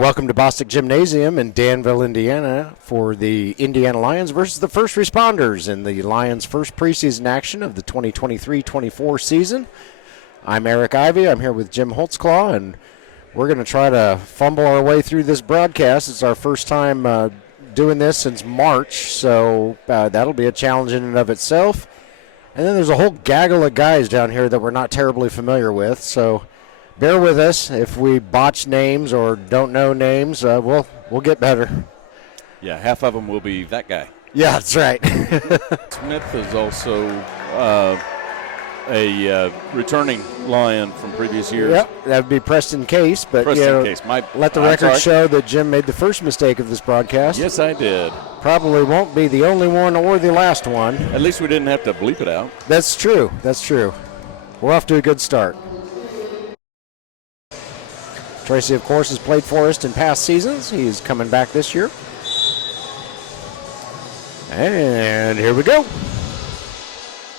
And welcome to Bostic Gymnasium in Danville, Indiana for the Indiana Lyons versus the First Responders in the Lions' first preseason action of the 2023-24 season. I'm Eric Ivey. I'm here with Jim Holtzclaw, and we're going to try to fumble our way through this broadcast. It's our first time doing this since March, so that'll be a challenge in and of itself. And then there's a whole gaggle of guys down here that we're not terribly familiar with, so bear with us if we botch names or don't know names. We'll get better. Yeah, half of them will be that guy. Yeah, that's right. Smith is also a returning Lion from previous years. Yep, that would be Preston Case. But Case. Let the record show that Jim made the first mistake of this broadcast. Yes, I did. Probably won't be the only one or the last one. At least we didn't have to bleep it out. That's true. That's true. We're off to a good start. Tracy, of course, has played for us in past seasons. He's coming back this year. And here we go.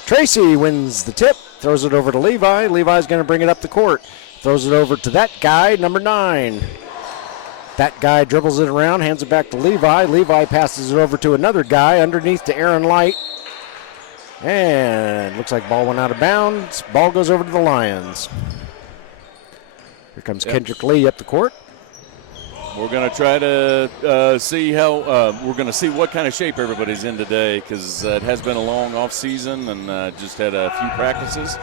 Tracy wins the tip, throws it over to Levi. Levi's going to bring it up the court. Throws it over to that guy, number 9. That guy dribbles it around, hands it back to Levi. Levi passes it over to another guy underneath to Aaron Light. And looks like ball went out of bounds. Ball goes over to the Lions. Here comes Kendrick Lee up the court. We're going to try to see how we're going to see what kind of shape everybody's in today, because it has been a long off season and just had a few practices.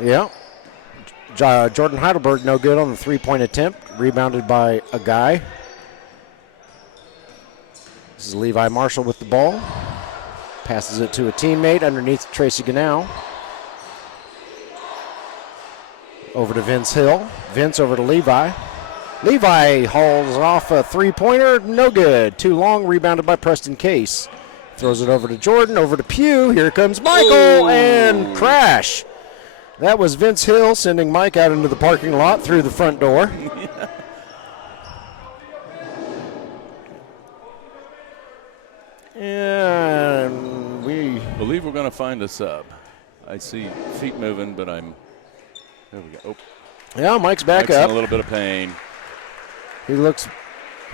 Yeah. Jordan Heidelberg no good on the three-point attempt, rebounded by a guy. This is Levi Marshall with the ball. Passes it to a teammate underneath Tracy Gannow. Over to Vince Hill. Vince over to Levi. Levi hauls off a three-pointer. No good. Too long. Rebounded by Preston Case. Throws it over to Jordan. Over to Pugh. Here comes Michael. Ooh. And crash. That was Vince Hill sending Mike out into the parking lot through the front door. And we believe we're going to find a sub. I see feet moving, but there we go. Oh. Yeah, Mike's back up. In a little bit of pain. He looks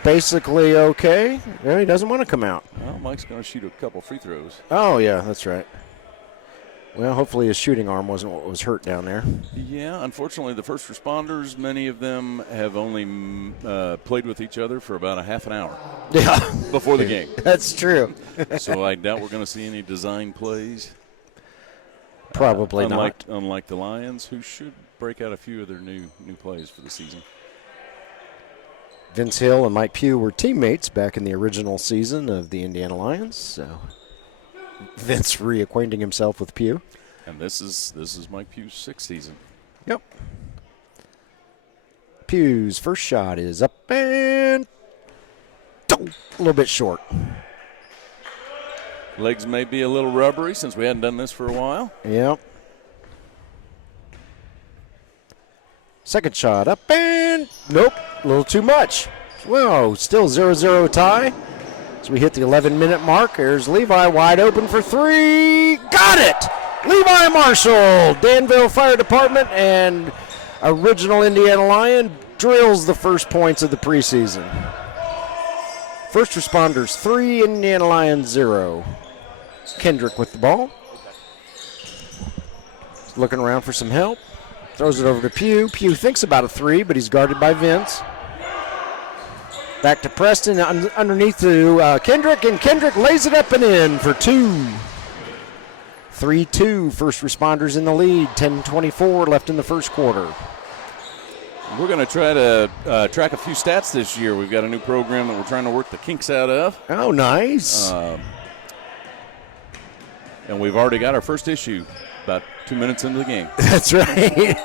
basically okay. Yeah, he doesn't want to come out. Well, Mike's going to shoot a couple free throws. Oh, yeah, that's right. Well, hopefully his shooting arm wasn't what was hurt down there. Yeah, unfortunately, the first responders, many of them have only played with each other for about a half an hour. Yeah. Before the game. That's true. So I doubt we're going to see any design plays. Probably not. Unlike the Lions, who should break out a few of their new plays for the season. Vince Hill and Mike Pugh were teammates back in the original season of the Indiana Lyons, so Vince reacquainting himself with Pugh. And this is Mike Pugh's 6th season. Yep. Pugh's first shot is up and a little bit short. Legs may be a little rubbery since we hadn't done this for a while. Yep. Second shot up and nope, a little too much. Whoa, still 0-0 tie. As we hit the 11-minute mark, there's Levi wide open for 3. Got it! Levi Marshall, Danville Fire Department and original Indiana Lion drills the first points of the preseason. First responders 3, Indiana Lions 0. Kendrick with the ball. He's looking around for some help. Throws it over to Pugh. Pugh thinks about a 3, but he's guarded by Vince. Back to Preston, underneath to Kendrick, and Kendrick lays it up and in for 2. 3-2, first responders in the lead. 10:24 left in the first quarter. We're going to try to track a few stats this year. We've got a new program that we're trying to work the kinks out of. Oh, nice. And we've already got our first issue about 2 minutes into the game. That's right.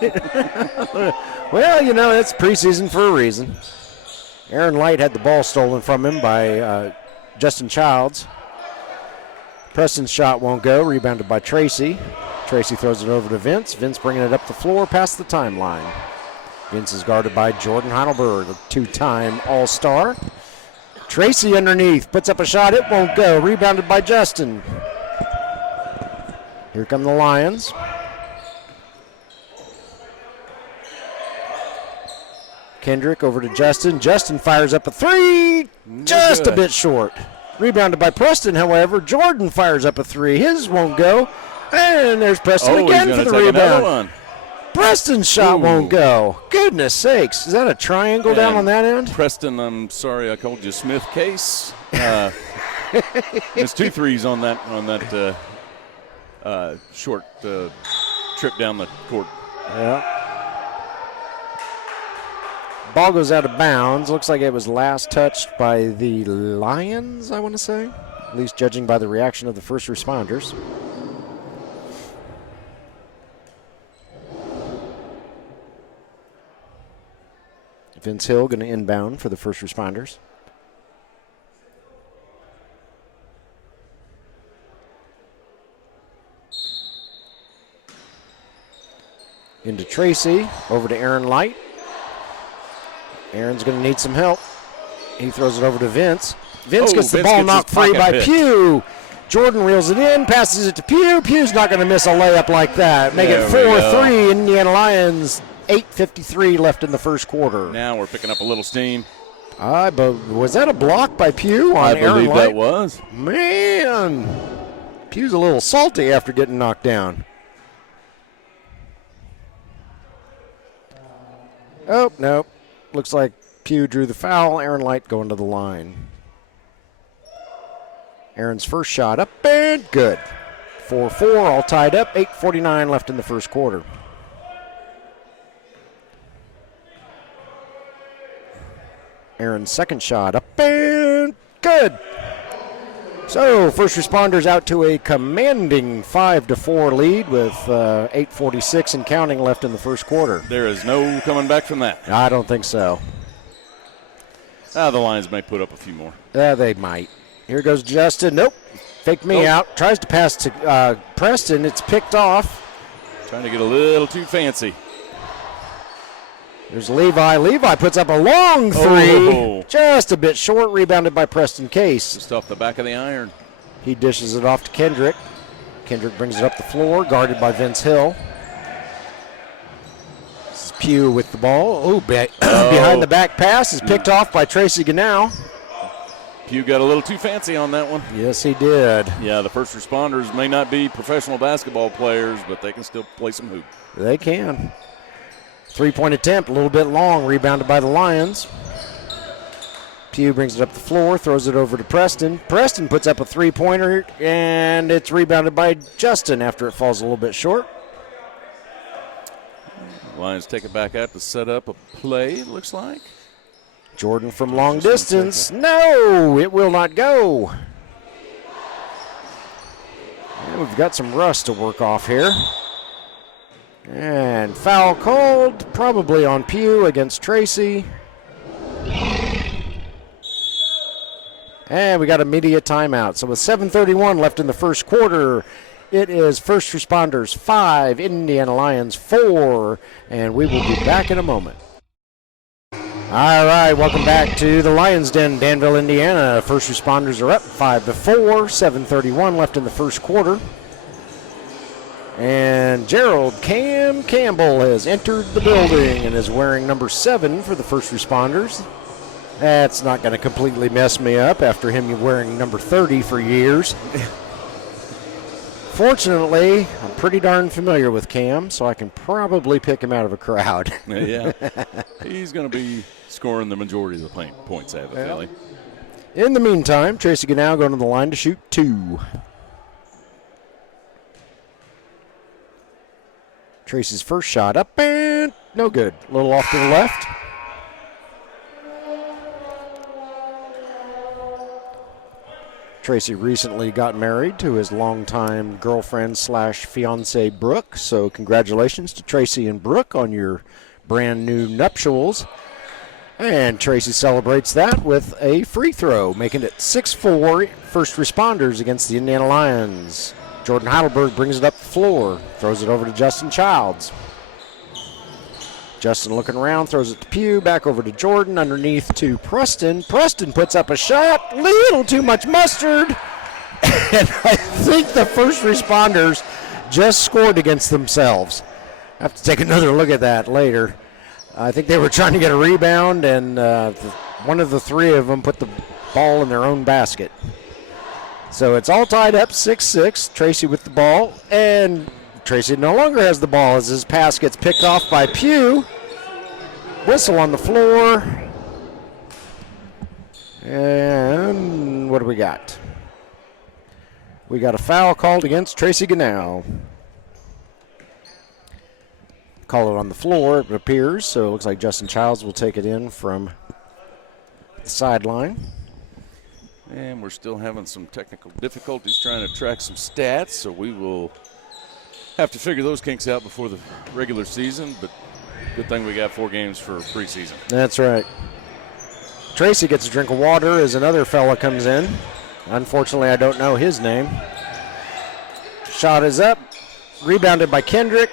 Well, it's preseason for a reason. Aaron Light had the ball stolen from him by Justin Childs. Preston's shot won't go. Rebounded by Tracy. Tracy throws it over to Vince. Vince bringing it up the floor past the timeline. Vince is guarded by Jordan Heidelberg, a 2-time All-Star. Tracy underneath, puts up a shot. It won't go. Rebounded by Justin. Here come the Lions. Kendrick over to Justin. Justin fires up a three, just a bit short. Rebounded by Preston, however. Jordan fires up a three. His won't go. And there's Preston again for the rebound. Preston's shot won't go. Goodness sakes. Is that a triangle down on that end? Preston, I'm sorry I called you Smith Case. There's 2 threes on that short trip down the court. Yeah. Ball goes out of bounds. Looks like it was last touched by the Lions, I want to say. At least judging by the reaction of the first responders. Vince Hill going to inbound for the first responders. Into Tracy, over to Aaron Light. Aaron's going to need some help. He throws it over to Vince. Vince gets the ball knocked free by Pugh. Jordan reels it in, passes it to Pugh. Pugh's not going to miss a layup like that. Make it 4-3, Indiana Lions. 8:53 left in the first quarter. Now we're picking up a little steam. But was that a block by Pugh on Aaron Light? I believe that was. Man, Pugh's a little salty after getting knocked down. Oh, no. Looks like Pugh drew the foul. Aaron Light going to the line. Aaron's first shot up and good. 4-4, all tied up. 8:49 left in the first quarter. Aaron's second shot up and good. So first responders out to a commanding 5-4 lead with 8:46 and counting left in the first quarter. There is no coming back from that. I don't think so. The Lions may put up a few more. They might. Here goes Justin. Nope. Faked me out. Tries to pass to Preston. It's picked off. Trying to get a little too fancy. There's Levi. Levi puts up a long three. Just a bit short. Rebounded by Preston Case. Just off the back of the iron. He dishes it off to Kendrick. Kendrick brings it up the floor, guarded by Vince Hill. This is Pugh with the ball. Behind the back pass is picked off by Tracy Gannow. Pugh got a little too fancy on that one. Yes, he did. Yeah, the first responders may not be professional basketball players, but they can still play some hoop. They can. 3-point attempt, a little bit long, rebounded by the Lions. Pugh brings it up the floor, throws it over to Preston. Preston puts up a three-pointer, and it's rebounded by Justin after it falls a little bit short. Lions take it back out to set up a play, it looks like. Jordan from long distance. No, it will not go. And we've got some rust to work off here. And foul called, probably on Pugh against Tracy. And we got immediate timeout. So with 7:31 left in the first quarter, it is first responders 5, Indiana Lions 4, and we will be back in a moment. All right, welcome back to the Lions Den, Danville, Indiana. First responders are up 5-4, 7:31 left in the first quarter. And Gerald Cam Campbell has entered the building and is wearing number 7 for the first responders. That's not going to completely mess me up after him wearing number 30 for years. Fortunately, I'm pretty darn familiar with Cam, so I can probably pick him out of a crowd. Yeah, he's going to be scoring the majority of the points, I have a feeling. In the meantime, Tracy Gannow going to the line to shoot 2. Tracy's first shot up and no good. A little off to the left. Tracy recently got married to his longtime girlfriend / fiance Brooke. So congratulations to Tracy and Brooke on your brand new nuptials. And Tracy celebrates that with a free throw, making it 6-4 first responders against the Indiana Lions. Jordan Heidelberg brings it up the floor, throws it over to Justin Childs. Justin looking around, throws it to Pugh, back over to Jordan, underneath to Preston. Preston puts up a shot, little too much mustard. And I think the first responders just scored against themselves. I have to take another look at that later. I think they were trying to get a rebound, and one of the three of them put the ball in their own basket. So it's all tied up, 6-6. Tracy with the ball, and Tracy no longer has the ball as his pass gets picked off by Pugh. Whistle on the floor. And what do we got? We got a foul called against Tracy Gannow. Call it on the floor, it appears, so it looks like Justin Childs will take it in from the sideline. And we're still having some technical difficulties trying to track some stats, so we will have to figure those kinks out before the regular season, but good thing we got 4 games for preseason. That's right. Tracy gets a drink of water as another fella comes in. Unfortunately, I don't know his name. Shot is up, rebounded by Kendrick.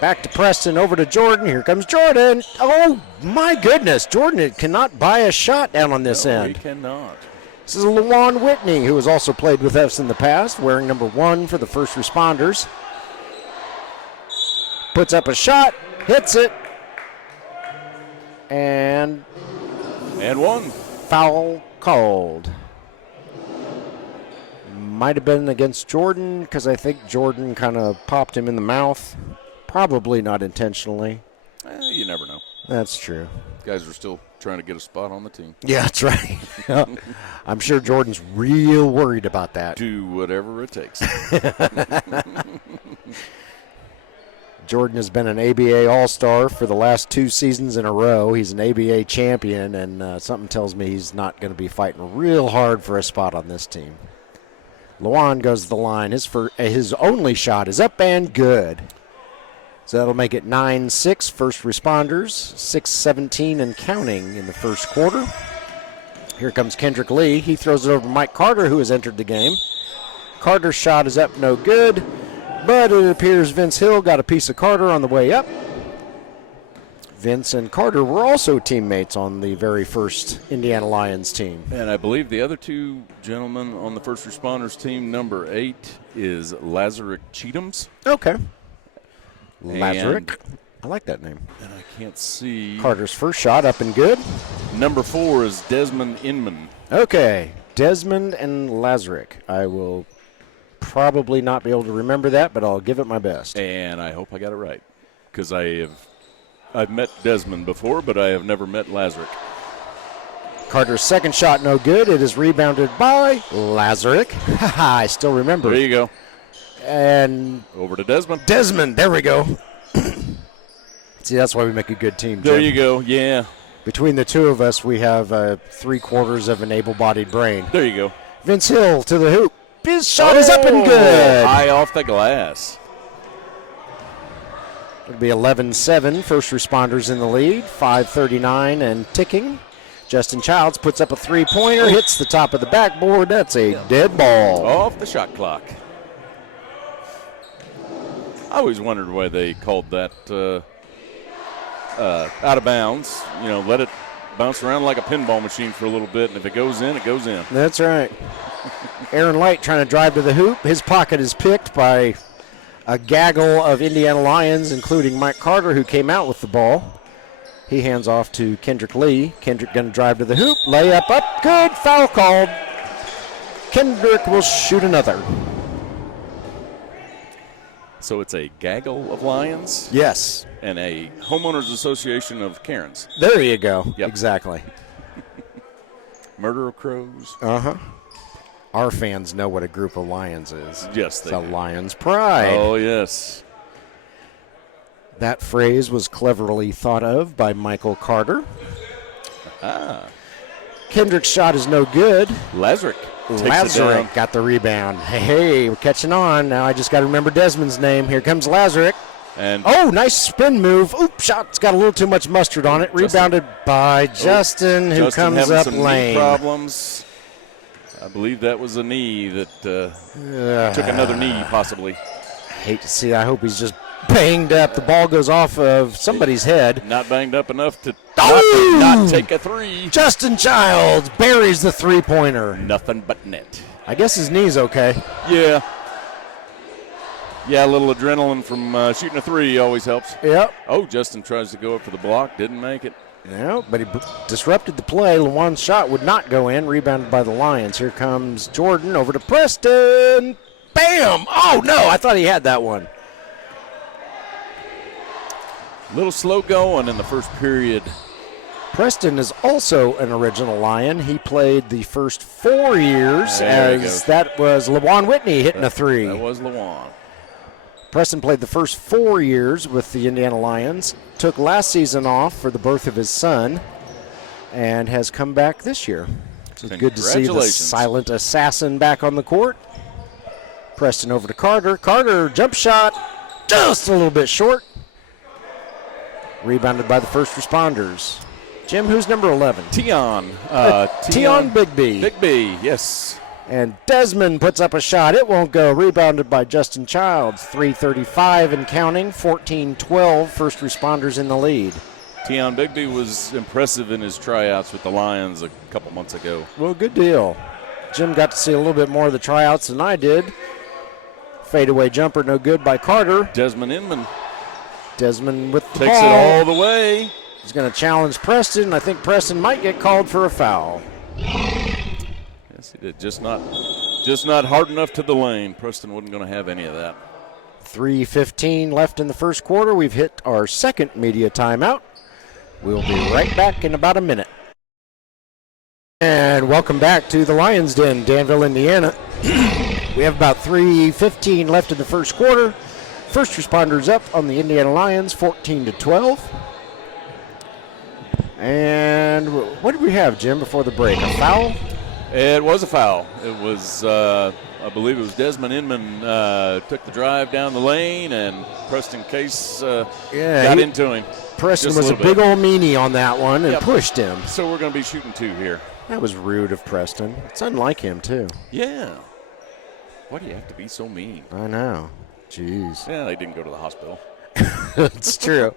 Back to Preston, over to Jordan. Here comes Jordan. Oh, my goodness. Jordan cannot buy a shot down on this end. No, he cannot. This is Lawan Whitney, who has also played with us in the past, wearing number 1 for the first responders. Puts up a shot, hits it, and one. Foul called. Might have been against Jordan, because I think Jordan kind of popped him in the mouth. Probably not intentionally. You never know. That's true. Guys are still trying to get a spot on the team. Yeah, that's right. I'm sure Jordan's real worried about that. Do whatever it takes. Jordan has been an ABA All-Star for the last 2 seasons in a row. He's an ABA champion, and something tells me he's not going to be fighting real hard for a spot on this team. Lawan goes to the line. His only shot is up and good. So that'll make it 9-6 first responders, 6-17 and counting in the first quarter. Here comes Kendrick Lee. He throws it over to Mike Carter, who has entered the game. Carter's shot is up, no good. But it appears Vince Hill got a piece of Carter on the way up. Vince and Carter were also teammates on the very first Indiana Lyons team. And I believe the other 2 gentlemen on the first responders team, number 8, is Lazarick Cheatham's. Okay. Lazarick. I like that name. And I can't see. Carter's first shot up and good. Number 4 is Desmond Inman. Okay. Desmond and Lazarick. I will probably not be able to remember that, but I'll give it my best. And I hope I got it right, because I've met Desmond before, but I have never met Lazarick. Carter's second shot no good. It is rebounded by Lazarick. I still remember. There you go. And over to Desmond. Desmond, there we go. See, that's why we make a good team, Jim. There you go, yeah. Between the 2 of us, we have 3/4 of an able-bodied brain. There you go. Vince Hill to the hoop. His shot is up and good. High off the glass. It'll be 11-7, first responders in the lead, 5:39 and ticking. Justin Childs puts up a 3-pointer, hits the top of the backboard. That's a dead ball. Off the shot clock. I always wondered why they called that out of bounds. You know, let it bounce around like a pinball machine for a little bit, and if it goes in, it goes in. That's right. Aaron Light trying to drive to the hoop. His pocket is picked by a gaggle of Indiana Lyons, including Mike Carter, who came out with the ball. He hands off to Kendrick Lee. Kendrick going to drive to the hoop. Layup up. Good. Foul called. Kendrick will shoot another. So it's a gaggle of Lions? Yes. And a homeowners association of Karens. There you go. Yep. Exactly. Murder of crows. Uh-huh. Our fans know what a group of Lions is. Yes, they it's a do. Lions pride. Oh, yes. That phrase was cleverly thought of by Michael Carter. Kendrick's shot is no good. Lazarick Got the rebound. Hey, we're catching on. Now I just got to remember Desmond's name. Here comes Lazarick. And nice spin move. Oop, shot's got a little too much mustard on it. Rebounded by Justin, who Justin comes having up some lane. Knee problems. I believe that was a knee that took another knee, possibly. Hate to see. I hope he's just banged up. The ball goes off of somebody's head. Not banged up enough to Oh! not take a three. Justin Childs buries the three-pointer. Nothing but net. I guess his knee's okay. Yeah. Yeah, a little adrenaline from shooting a three always helps. Yep. Oh, Justin tries to go up for the block, didn't make it. Yeah, but he disrupted the play. Lawan's shot would not go in, rebounded by the Lions. Here comes Jordan over to Preston. Bam! Oh, no, I thought he had that one. A little slow going in the first period. Preston is also an original Lion. He played the first 4 years as that was Lawan Whitney hitting a three. That was Lawan. Preston played the first 4 years with the Indiana Lions, took last season off for the birth of his son, and has come back this year. So it's good to see the silent assassin back on the court. Preston over to Carter. Carter, jump shot, just a little bit short. Rebounded by the first responders. Jim, who's number 11? Tion. Tion Bigby. Bigby, yes. And Desmond puts up a shot. It won't go. Rebounded by Justin Childs. 3:35 and counting. 14-12. First responders in the lead. Tion Bigby was impressive in his tryouts with the Lions a couple months ago. Well, good deal. Jim got to see a little bit more of the tryouts than I did. Fadeaway jumper, no good by Carter. Desmond Inman. Desmond with the takes ball. It all the way. He's going to challenge Preston. I think Preston might get called for a foul. Yes, he did. Just not hard enough to the lane. Preston wasn't going to have any of that. 3:15 left in the first quarter. We've hit our second media timeout. We'll be right back in about a minute. And welcome back to the Lions Den, Danville, Indiana. We have about 3:15 left in the first quarter. First responders up on the Indiana Lions, 14-12. And what did we have, Jim, before the break? A foul? It was a foul. It was, I believe it was Desmond Inman took the drive down the lane, and Preston Case got into him. Preston was a big old meanie on that one and pushed him. So we're going to be shooting two here. That was rude of Preston. It's unlike him, too. Yeah. Why do you have to be so mean? I know. Jeez. Yeah, they didn't go to the hospital. It's true.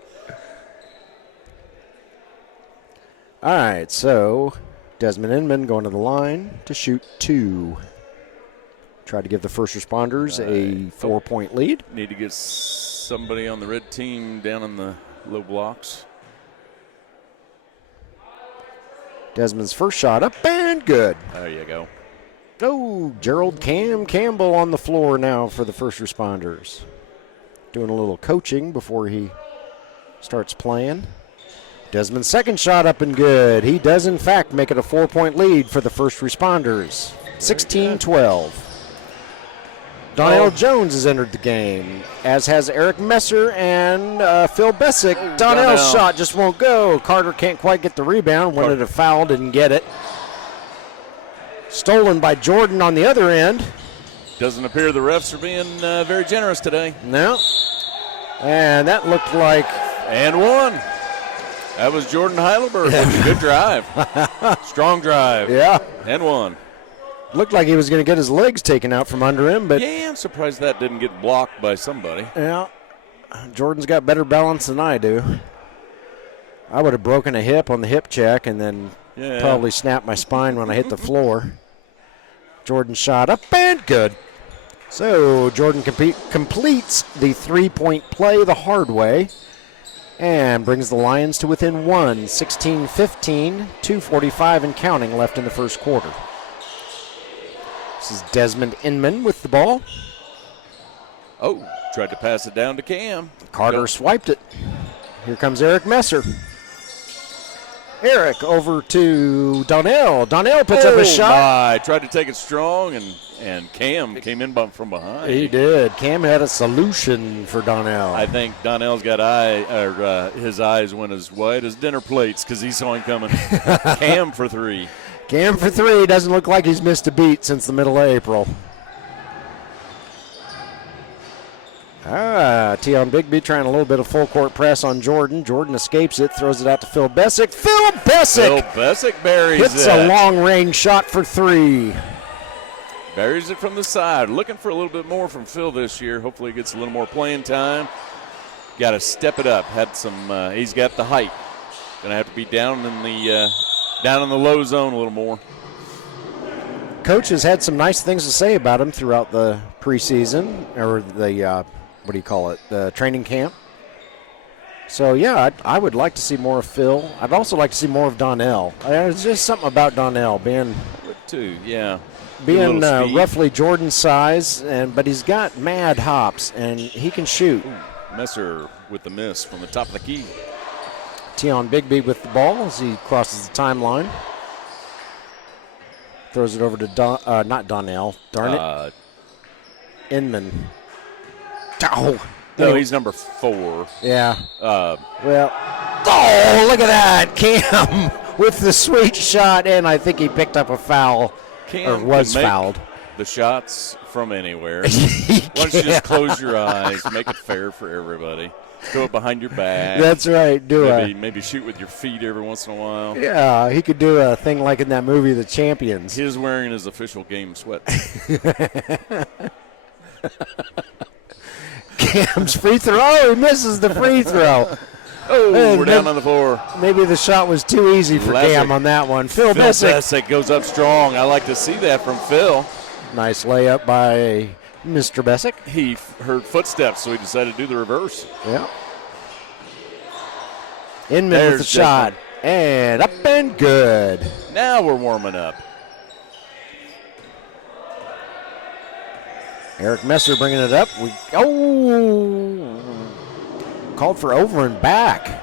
All right, so Desmond Inman going to the line to shoot two. Try to give the first responders a 4-point lead. Need to get somebody on the red team down in the low blocks. Desmond's first shot up and good. There you go. Oh, Gerald Campbell on the floor now for the first responders. Doing a little coaching before he starts playing. Desmond's second shot up and good. He does, in fact, make it a 4-point lead for the first responders. 16-12. Donnell Jones has entered the game, as has Eric Messer and Phil Bessick. Donnell's shot just won't go. Carter can't quite get the rebound. Wanted a foul, didn't get it. Stolen by Jordan on the other end. Doesn't appear the refs are being very generous today. No. And that looked like... And one. That was Jordan Heidelberg. Good drive. Strong drive. Yeah. And one. Looked like he was going to get his legs taken out from under him, but... Yeah, I'm surprised that didn't get blocked by somebody. Yeah. Jordan's got better balance than I do. I would have broken a hip on the hip check and then probably snapped my spine when I hit the floor. Jordan shot up and good. So Jordan completes the 3-point play the hard way and brings the Lions to within one, 16-15, 2:45 and counting left in the first quarter. This is Desmond Inman with the ball. Oh, tried to pass it down to Cam. Carter swiped it. Here comes Eric Messer. Eric over to Donnell. Donnell puts up a shot. Tried to take it strong, and Cam came in from behind. He did. Cam had a solution for Donnell. I think Donnell's got his eyes went as wide as dinner plates because he saw him coming. Cam for three. Cam for three. Doesn't look like he's missed a beat since the middle of April. Tion Bigby trying a little bit of full court press on Jordan. Jordan escapes it, throws it out to Phil Bessick. Phil Bessick buries it. Hits a long-range shot for three. Buries it from the side. Looking for a little bit more from Phil this year. Hopefully he gets a little more playing time. Got to step it up. He's got the height. Gonna have to be down in the low zone a little more. Coach has had some nice things to say about him throughout the preseason, or the training camp. So, yeah, I would like to see more of Phil. I'd also like to see more of Donnell. There's just something about Donnell being roughly Jordan's size, but he's got mad hops, and he can shoot. Ooh, Messer with the miss from the top of the key. Tion Bigby with the ball as he crosses the timeline. Throws it over to not Donnell. Darn it. Inman. Oh. No, he's number 4. Yeah. Oh, look at that. Cam with the sweet shot, and I think he picked up a foul. Cam or was can make fouled. The shots from anywhere. Why don't you just close your eyes, make it fair for everybody. Throw it behind your back. That's right. Maybe shoot with your feet every once in a while. Yeah, he could do a thing like in that movie, The Champions. He's wearing his official game sweats. Cam's free throw. Oh, he misses the free throw. We're down on the floor. Maybe the shot was too easy for Cam on that one. Phil Bessick goes up strong. I like to see that from Phil. Nice layup by Mr. Bessick. He heard footsteps, so he decided to do the reverse. Yeah. Inman with the shot. And up and good. Now we're warming up. Eric Messer bringing it up. Called for over and back.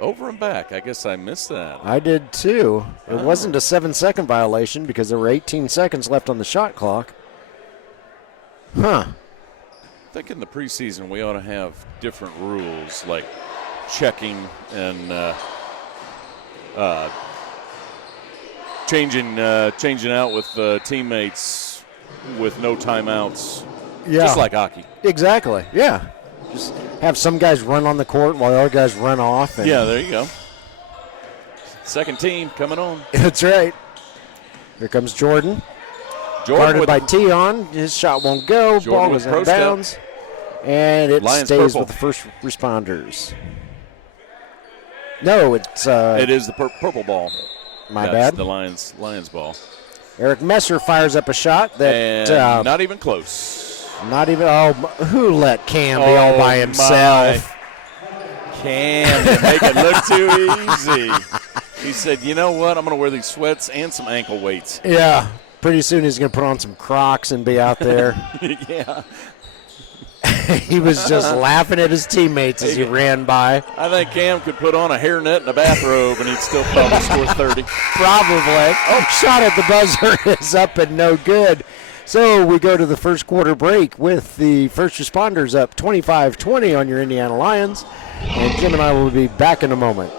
Over and back. I guess I missed that. I did too. It wasn't a 7-second violation because there were 18 seconds left on the shot clock. Huh. I think in the preseason we ought to have different rules like checking and changing out with teammates with no timeouts. Yeah. Just like hockey. Exactly. Yeah. Just have some guys run on the court while the other guys run off. Yeah, there you go. Second team coming on. That's right. Here comes Jordan. Guarded by Tion. His shot won't go. Ball goes out of bounds. And it Lions stays purple. with the first responders. No, it is the purple ball. My That's bad. The Lions ball. Eric Messer fires up a shot that not even close. Not even. Who let Cam be all by himself? Cam, you make it look too easy. He said, "You know what? I'm going to wear these sweats and some ankle weights." Yeah. Pretty soon he's going to put on some Crocs and be out there. Yeah. He was just laughing at his teammates as he ran by. I think Cam could put on a hairnet and a bathrobe and he'd still probably score 30. Probably. Shot at the buzzer is up and no good. So we go to the first quarter break with the first responders up 25-20 on your Indiana Lions. And Jim and I will be back in a moment.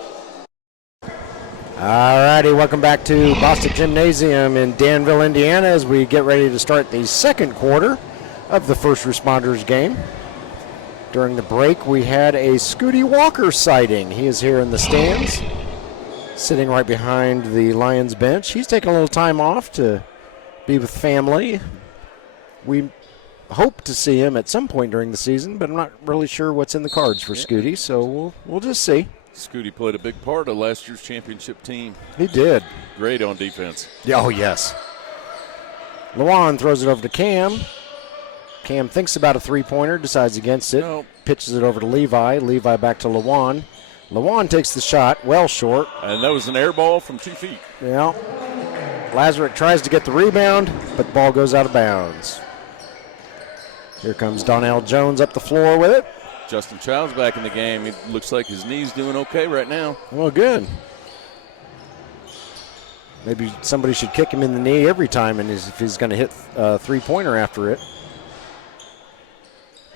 All righty, welcome back to Boston Gymnasium in Danville, Indiana, as we get ready to start the second quarter of the first responders game. During the break, we had a Scooty Walker sighting. He is here in the stands, sitting right behind the Lions bench. He's taking a little time off to be with family. We hope to see him at some point during the season, but I'm not really sure what's in the cards for Scooty, so we'll just see. Scooty played a big part of last year's championship team. He did. Great on defense. Oh, yes. Lawan throws it over to Cam. Cam thinks about a three-pointer, decides against it, pitches it over to Levi. Levi back to Lawan. Lawan takes the shot, well short. And that was an air ball from 2 feet. Yeah. Lazaruk tries to get the rebound, but the ball goes out of bounds. Here comes Donnell Jones up the floor with it. Justin Child's back in the game. It looks like his knee's doing okay right now. Well, good. Maybe somebody should kick him in the knee every time and if he's going to hit a three-pointer after it.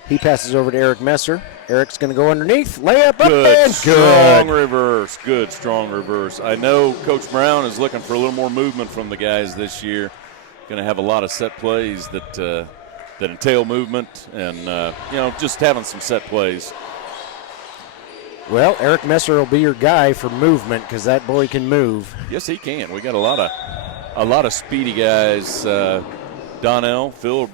He passes over to Eric Messer. Eric's going to go underneath. Layup up and strong reverse. Good, strong reverse. I know Coach Brown is looking for a little more movement from the guys this year. Going to have a lot of set plays that entail movement and, just having some set plays. Well, Eric Messer will be your guy for movement because that boy can move. Yes, he can. We got a lot of speedy guys. Donnell, Phil,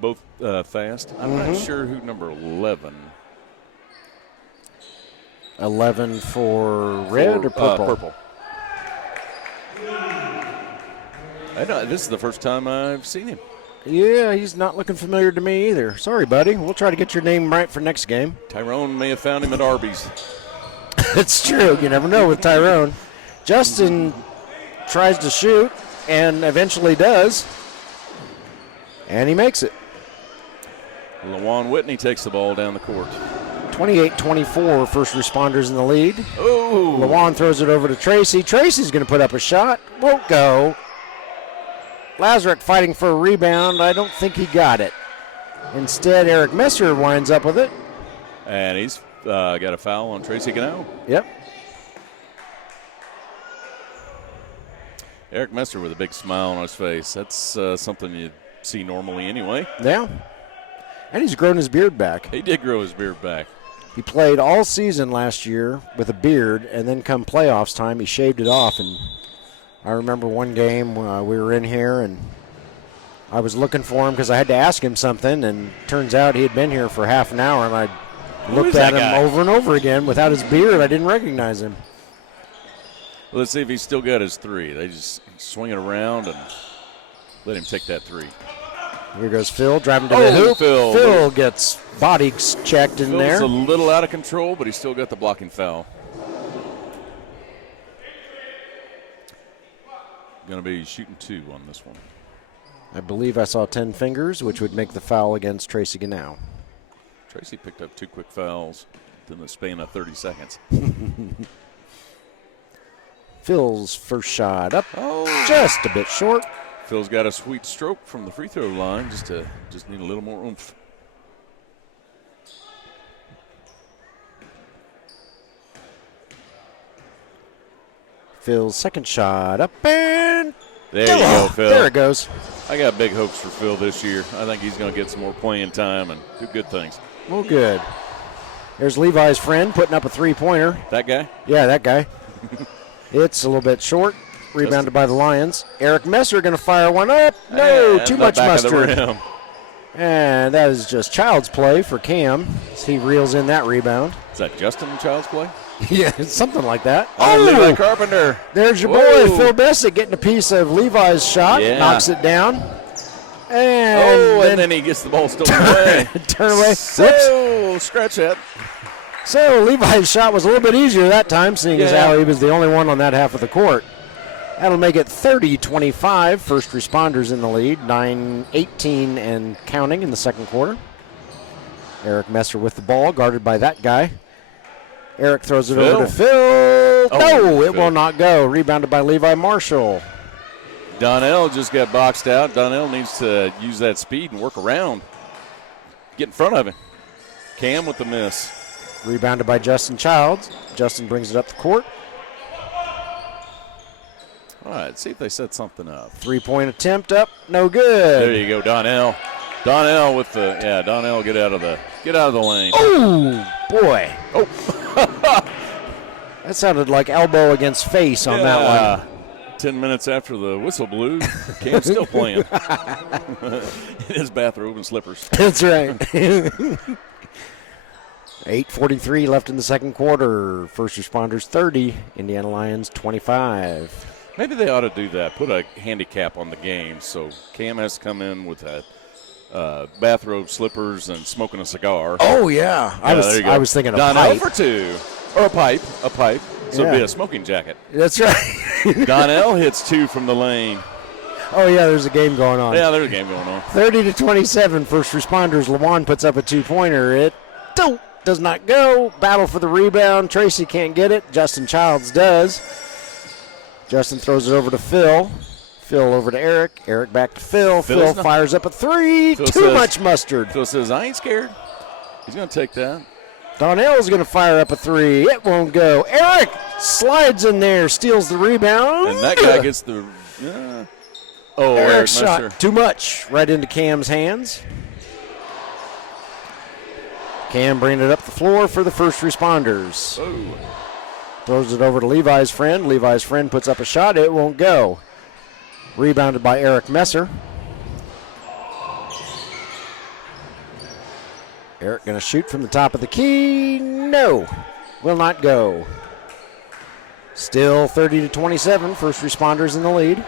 both fast. I'm not sure who number 11. 11 for red or purple? Purple. I know this is the first time I've seen him. Yeah, he's not looking familiar to me either. Sorry, buddy. We'll try to get your name right for next game. Tyrone may have found him at Arby's. It's true. You never know with Tyrone. Justin tries to shoot and eventually does. And he makes it. LaJuan Whitney takes the ball down the court. 28-24, first responders in the lead. Oh! LaJuan throws it over to Tracy. Tracy's going to put up a shot. Won't go. Lazarek fighting for a rebound. I don't think he got it. Instead, Eric Messer winds up with it. And he's got a foul on Tracy Gano. Yep. Eric Messer with a big smile on his face. That's something you see normally anyway. Yeah. And he's grown his beard back. He did grow his beard back. He played all season last year with a beard, and then come playoffs time, he shaved it off. And I remember one game we were in here, and I was looking for him because I had to ask him something, and turns out he had been here for half an hour, and I looked at him over and over again. Without his beard, I didn't recognize him. Let's see if he's still got his three. They just swing it around and let him take that three. Here goes Phil, driving to the hoop. Phil gets body checked in there. Phil's a little out of control, but he's still got the blocking foul. Going to be shooting 2 on this one. I believe I saw 10 fingers, which would make the foul against Tracy Ganow. Tracy picked up 2 quick fouls in the span of 30 seconds. Phil's first shot up, just a bit short. Phil's got a sweet stroke from the free throw line, just need a little more oomph. Phil's second shot up and there you go, Phil. There it goes. I got big hopes for Phil this year. I think he's going to get some more playing time and do good things. Well, good. There's Levi's friend putting up a three-pointer. That guy? Yeah, that guy. It's a little bit short. Rebounded by the Lions. Eric Messer going to fire one up. No, too much mustard. And that is just child's play for Cam as he reels in that rebound. Is that Justin Child's play? Yeah, something like that. Levi Carpenter. There's your boy, Phil Bessick, getting a piece of Levi's shot. Yeah. Knocks it down. And then he gets the ball stolen away. Turn away. So, scratch that. So Levi's shot was a little bit easier that time, seeing as how he was the only one on that half of the court. That'll make it 30-25. First responders in the lead. 9-18 and counting in the second quarter. Eric Messer with the ball, guarded by that guy. Eric throws it over to Phil. No, it will not go. Rebounded by Levi Marshall. Donnell just got boxed out. Donnell needs to use that speed and work around. Get in front of him. Cam with the miss. Rebounded by Justin Childs. Justin brings it up the court. All right, see if they set something up. Three-point attempt up, no good. There you go, Donnell. Donnell with the Donnell get out of the lane. Oh boy. Oh. That sounded like elbow against face on that one. 10 minutes after the whistle blew, Cam's still playing. In his bathrobe and slippers. That's right. 8:43 left in the second quarter. First responders 30, Indiana Lyons 25. Maybe they ought to do that. Put a handicap on the game so Cam has to come in with a bathrobe, slippers, and smoking a cigar. Oh, yeah. I was thinking a Donnell pipe. for 2. Or a pipe. So it'd be a smoking jacket. That's right. Donnell hits 2 from the lane. Oh, yeah, there's a game going on. Yeah, there's a game going on. 30-27, first responders. LaJuan puts up a two-pointer. It does not go. Battle for the rebound. Tracy can't get it. Justin Childs does. Justin throws it over to Phil. Phil over to Eric. Eric back to Phil. Phil fires up a three. Too much mustard. Phil says, I ain't scared. He's going to take that. Donnell's going to fire up a three. It won't go. Eric slides in there, steals the rebound. And that guy gets the Eric shot Messer. Too much. Right into Cam's hands. Cam bringing it up the floor for the first responders. Oh. Throws it over to Levi's friend. Levi's friend puts up a shot. It won't go. Rebounded by Eric Messer. Eric going to shoot from the top of the key. No. Will not go. Still 30-27. First responders in the lead.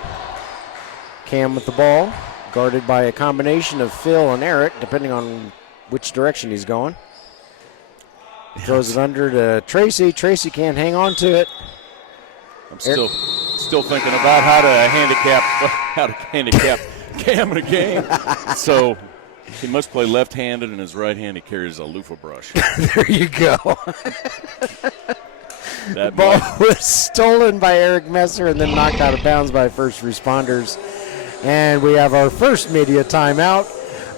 Cam with the ball. guarded by a combination of Phil and Eric, depending on which direction he's going. Throws it under to Tracy. Tracy can't hang on to it. I'm still thinking about how to handicap Cam in a game. So he must play left-handed, and his right hand he carries a loofah brush. There you go. The ball was stolen by Eric Messer and then knocked out of bounds by first responders. And we have our first media timeout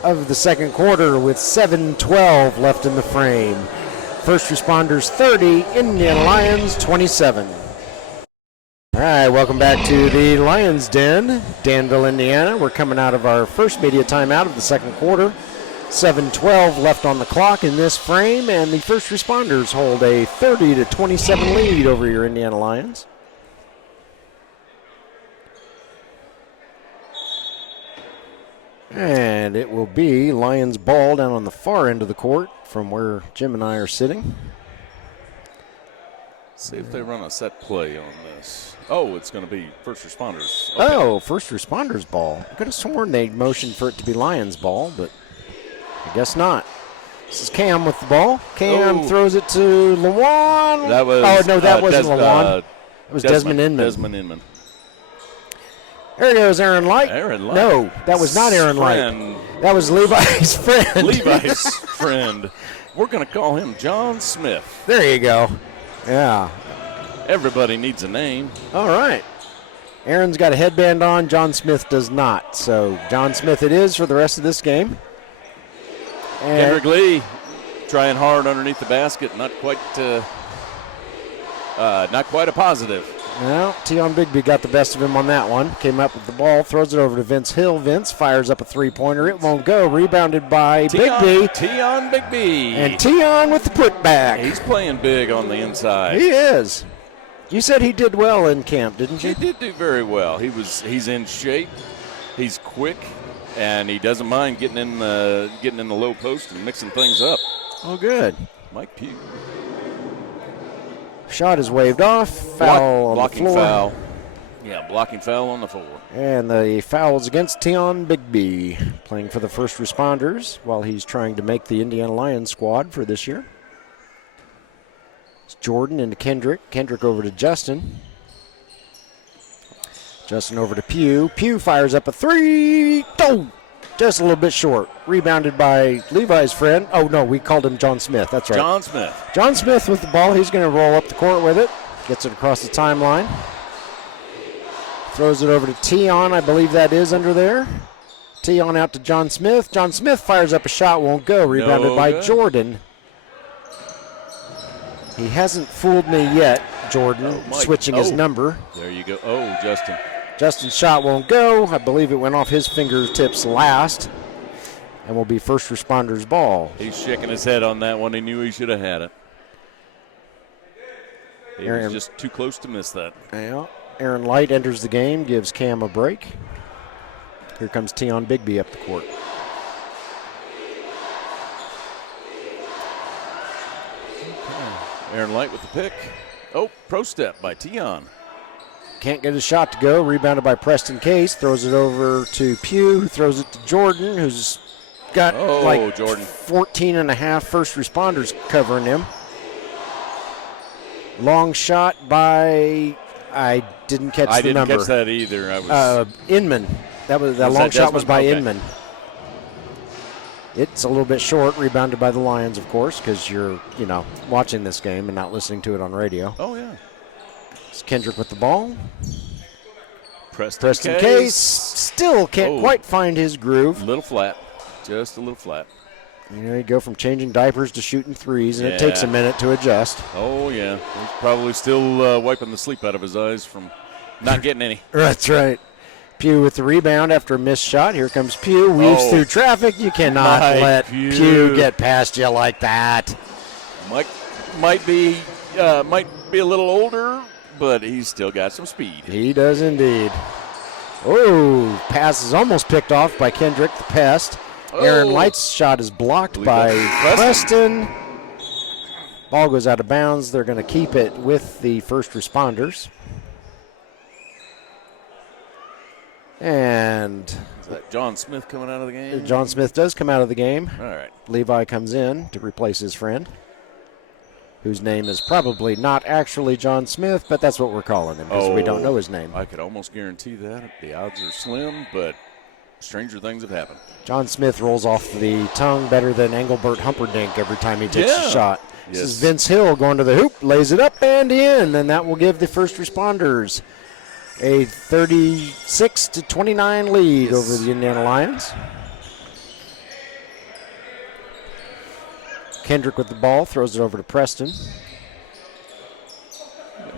of the second quarter with 7:12 left in the frame. First responders 30, Indiana Lyons 27. All right, welcome back to the Lions Den, Danville, Indiana. We're coming out of our first media timeout of the second quarter. 7:12 left on the clock in this frame, and the first responders hold a 30-27 lead over your Indiana Lions. And it will be Lions ball down on the far end of the court from where Jim and I are sitting. See if they run a set play on this. Oh, it's going to be first responders. Okay. Oh, first responders ball. I could have sworn they motioned for it to be Lions ball, but I guess not. This is Cam with the ball. Cam throws it to Lawan. That was. Oh, no, that wasn't Lawan. It was Desmond Inman. Desmond Inman. There goes Aaron Light. Aaron Light. No, that was not Aaron Light. That was Levi's friend. Levi's friend. We're going to call him John Smith. There you go. Yeah. Everybody needs a name. All right. Aaron's got a headband on. John Smith does not. So John Smith it is for the rest of this game. And Kendrick Lee trying hard underneath the basket. Not quite a positive. Well, Tion Bigby got the best of him on that one. Came up with the ball, throws it over to Vince Hill. Vince fires up a three-pointer. It won't go. Rebounded by Bigby. Tion Bigby. And Tion with the putback. He's playing big on the inside. He is. You said he did well in camp, didn't you? He did do very well. He's in shape. He's quick, and he doesn't mind getting in the low post and mixing things up. Oh, good. Mike Pugh. Shot is waved off. Foul on the floor. Foul. Yeah, blocking foul on the floor. And the foul is against Tion Bigby, playing for the first responders while he's trying to make the Indiana Lions squad for this year. It's Jordan into Kendrick. Kendrick over to Justin. Justin over to Pugh. Pugh fires up a three. Oh! Just a little bit short. Rebounded by Levi's friend. Oh, no, we called him John Smith. That's right. John Smith. John Smith with the ball. He's going to roll up the court with it. Gets it across the timeline. Throws it over to Tion. I believe that is under there. Tion out to John Smith. John Smith fires up a shot. Won't go. Rebounded by Jordan. He hasn't fooled me yet, Jordan, switching his number. There you go. Oh, Justin. Justin's shot won't go. I believe it went off his fingertips last and will be first responders' ball. He's shaking his head on that one. He knew he should have had it. He was just too close to miss that. Yeah. Aaron Light enters the game, gives Cam a break. Here comes Tion Bigby up the court. Aaron Light with the pick. Oh, pro step by Tion. Can't get a shot to go. Rebounded by Preston Case. Throws it over to Pugh, who throws it to Jordan, who's got Jordan. 14 and a half first responders covering him. Long shot by, I didn't catch the number. I didn't catch that either. Inman. That long shot was by Inman. It's a little bit short, rebounded by the Lions, of course, because you're, watching this game and not listening to it on radio. Oh, yeah. It's Kendrick with the ball. Preston Case still can't quite find his groove. A little flat. Just a little flat. You go from changing diapers to shooting threes, and it takes a minute to adjust. Oh, yeah. He's probably still wiping the sleep out of his eyes from not getting any. That's right. Pugh with the rebound after a missed shot. Here comes Pugh. Weaves through traffic. You cannot let Pugh get past you like that. Might be a little older, but he's still got some speed. He does indeed. Oh, pass is almost picked off by Kendrick the Pest. Aaron Light's shot is blocked by Preston. Ball goes out of bounds. They're going to keep it with the first responders. And is that John Smith coming out of the game? John Smith does come out of the game. All right. Levi comes in to replace his friend, whose name is probably not actually John Smith, but that's what we're calling him because we don't know his name. I could almost guarantee that. The odds are slim, but stranger things have happened. John Smith rolls off the tongue better than Engelbert Humperdinck every time he takes a shot. Yes. This is Vince Hill going to the hoop, lays it up and in, and that will give the first responders a 36-29 lead over the Indiana Lions. Kendrick with the ball, throws it over to Preston.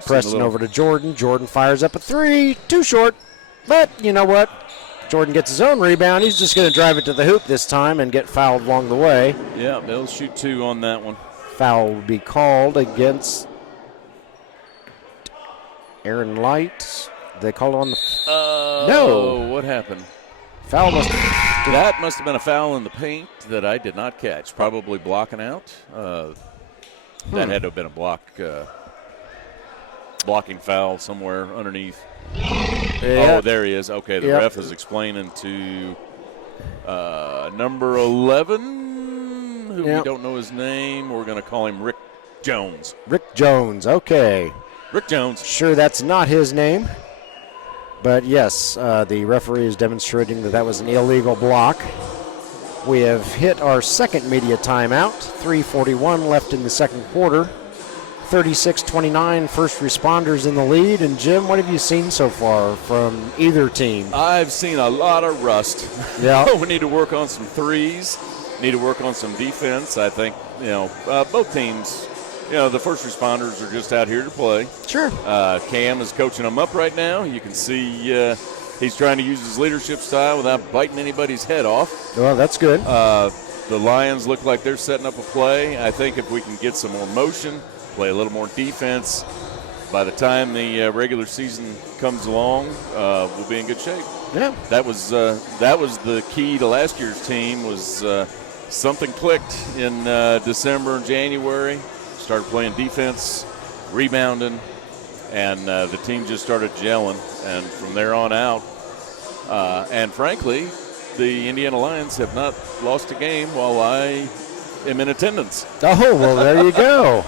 Preston over to Jordan. Jordan fires up a three, too short. But you know what? Jordan gets his own rebound. He's just going to drive it to the hoop this time and get fouled along the way. Yeah, they'll shoot two on that one. Foul will be called against Aaron Light. They call it on the no. What happened? Foul That must have been a foul in the paint that I did not catch. Probably blocking out. That had to have been a blocking foul somewhere underneath. Yeah. Oh, there he is. Okay, the ref is explaining to number 11, who we don't know his name. We're going to call him Rick Jones. Rick Jones, okay. Rick Jones. Sure, that's not his name. But, yes, the referee is demonstrating that was an illegal block. We have hit our second media timeout. 3:41 left in the second quarter. 36-29, first responders in the lead. And, Jim, what have you seen so far from either team? I've seen a lot of rust. Yeah. We need to work on some threes. Need to work on some defense. I think, both teams, the first responders are just out here to play. Sure. Cam is coaching them up right now. You can see he's trying to use his leadership style without biting anybody's head off. Well, that's good. The Lions look like they're setting up a play. I think if we can get some more motion, play a little more defense, by the time the regular season comes along, we'll be in good shape. Yeah. That was the key to last year's team was something clicked in December and January. Started playing defense, rebounding, and the team just started gelling. And from there on out, and frankly, the Indiana Lions have not lost a game while I am in attendance. Oh, well, there you go.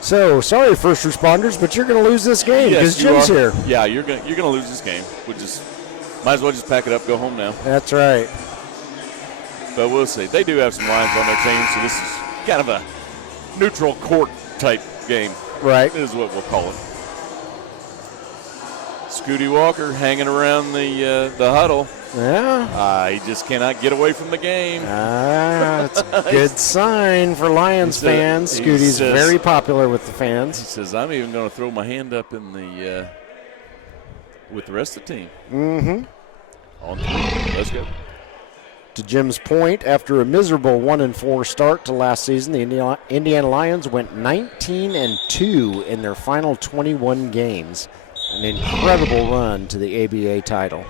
So, sorry, first responders, but you're going to lose this game because Jim's here. Yeah, you're gonna lose this game. Might as well just pack it up, go home now. That's right. But we'll see. They do have some Lions on their team, so this is kind of a neutral court type game. Right. Is what we'll call it. Scooty Walker hanging around the huddle. Yeah. He just cannot get away from the game. That's a good sign for Lions fans. Scooty's very popular with the fans. He says, I'm even going to throw my hand up in the with the rest of the team. Mm-hmm. On three. Let's go. To Jim's point, after a miserable 1-4 start to last season, the Indiana Lions went 19-2 in their final 21 games. An incredible run to the ABA title.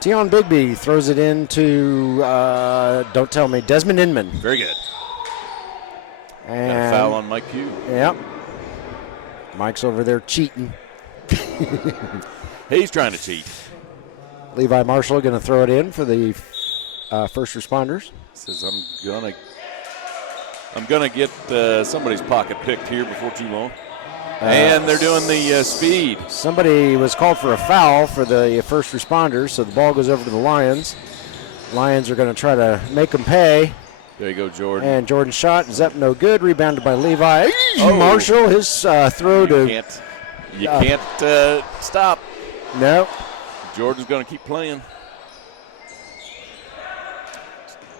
Tion Bigby throws it into, don't tell me, Desmond Inman. Very good. And got a foul on Mike Pugh. Yep. Mike's over there cheating. He's trying to cheat. Levi Marshall going to throw it in for the first responders. Says I'm gonna get somebody's pocket picked here before too long. And they're doing the speed. Somebody was called for a foul for the first responders, so the ball goes over to the Lions. Lions are going to try to make them pay. There you go, Jordan. And Jordan's shot is up, no good. Rebounded by Levi. Marshall, his throw You can't stop. No. Jordan's going to keep playing.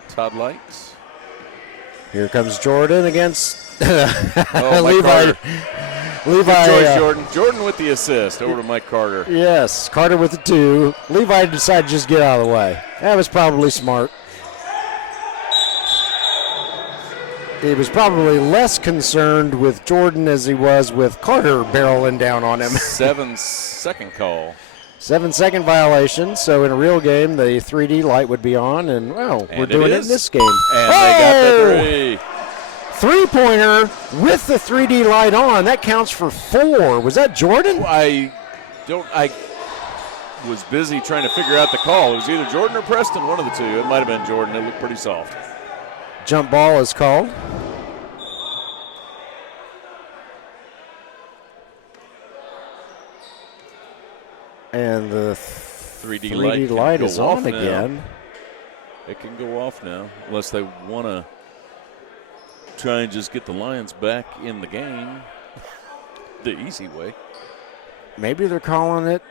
Todd Lights. Here comes Jordan against Levi. Levi. Good choice, Jordan. Jordan with the assist over to Mike Carter. Yes, Carter with the 2. Levi decided to just get out of the way. That was probably smart. He was probably less concerned with Jordan as he was with Carter barreling down on him. 7-second call. 7-second violation. So in a real game, the 3D light would be on, and we're doing it in this game. And they got the 3. Three-pointer with the 3D light on. That counts for 4. Was that Jordan? was busy trying to figure out the call. It was either Jordan or Preston, one of the two. It might have been Jordan. It looked pretty soft. Jump ball is called. And the 3D light is on again. It can go off now, unless they want to try and just get the Lions back in the game the easy way. Maybe they're calling it.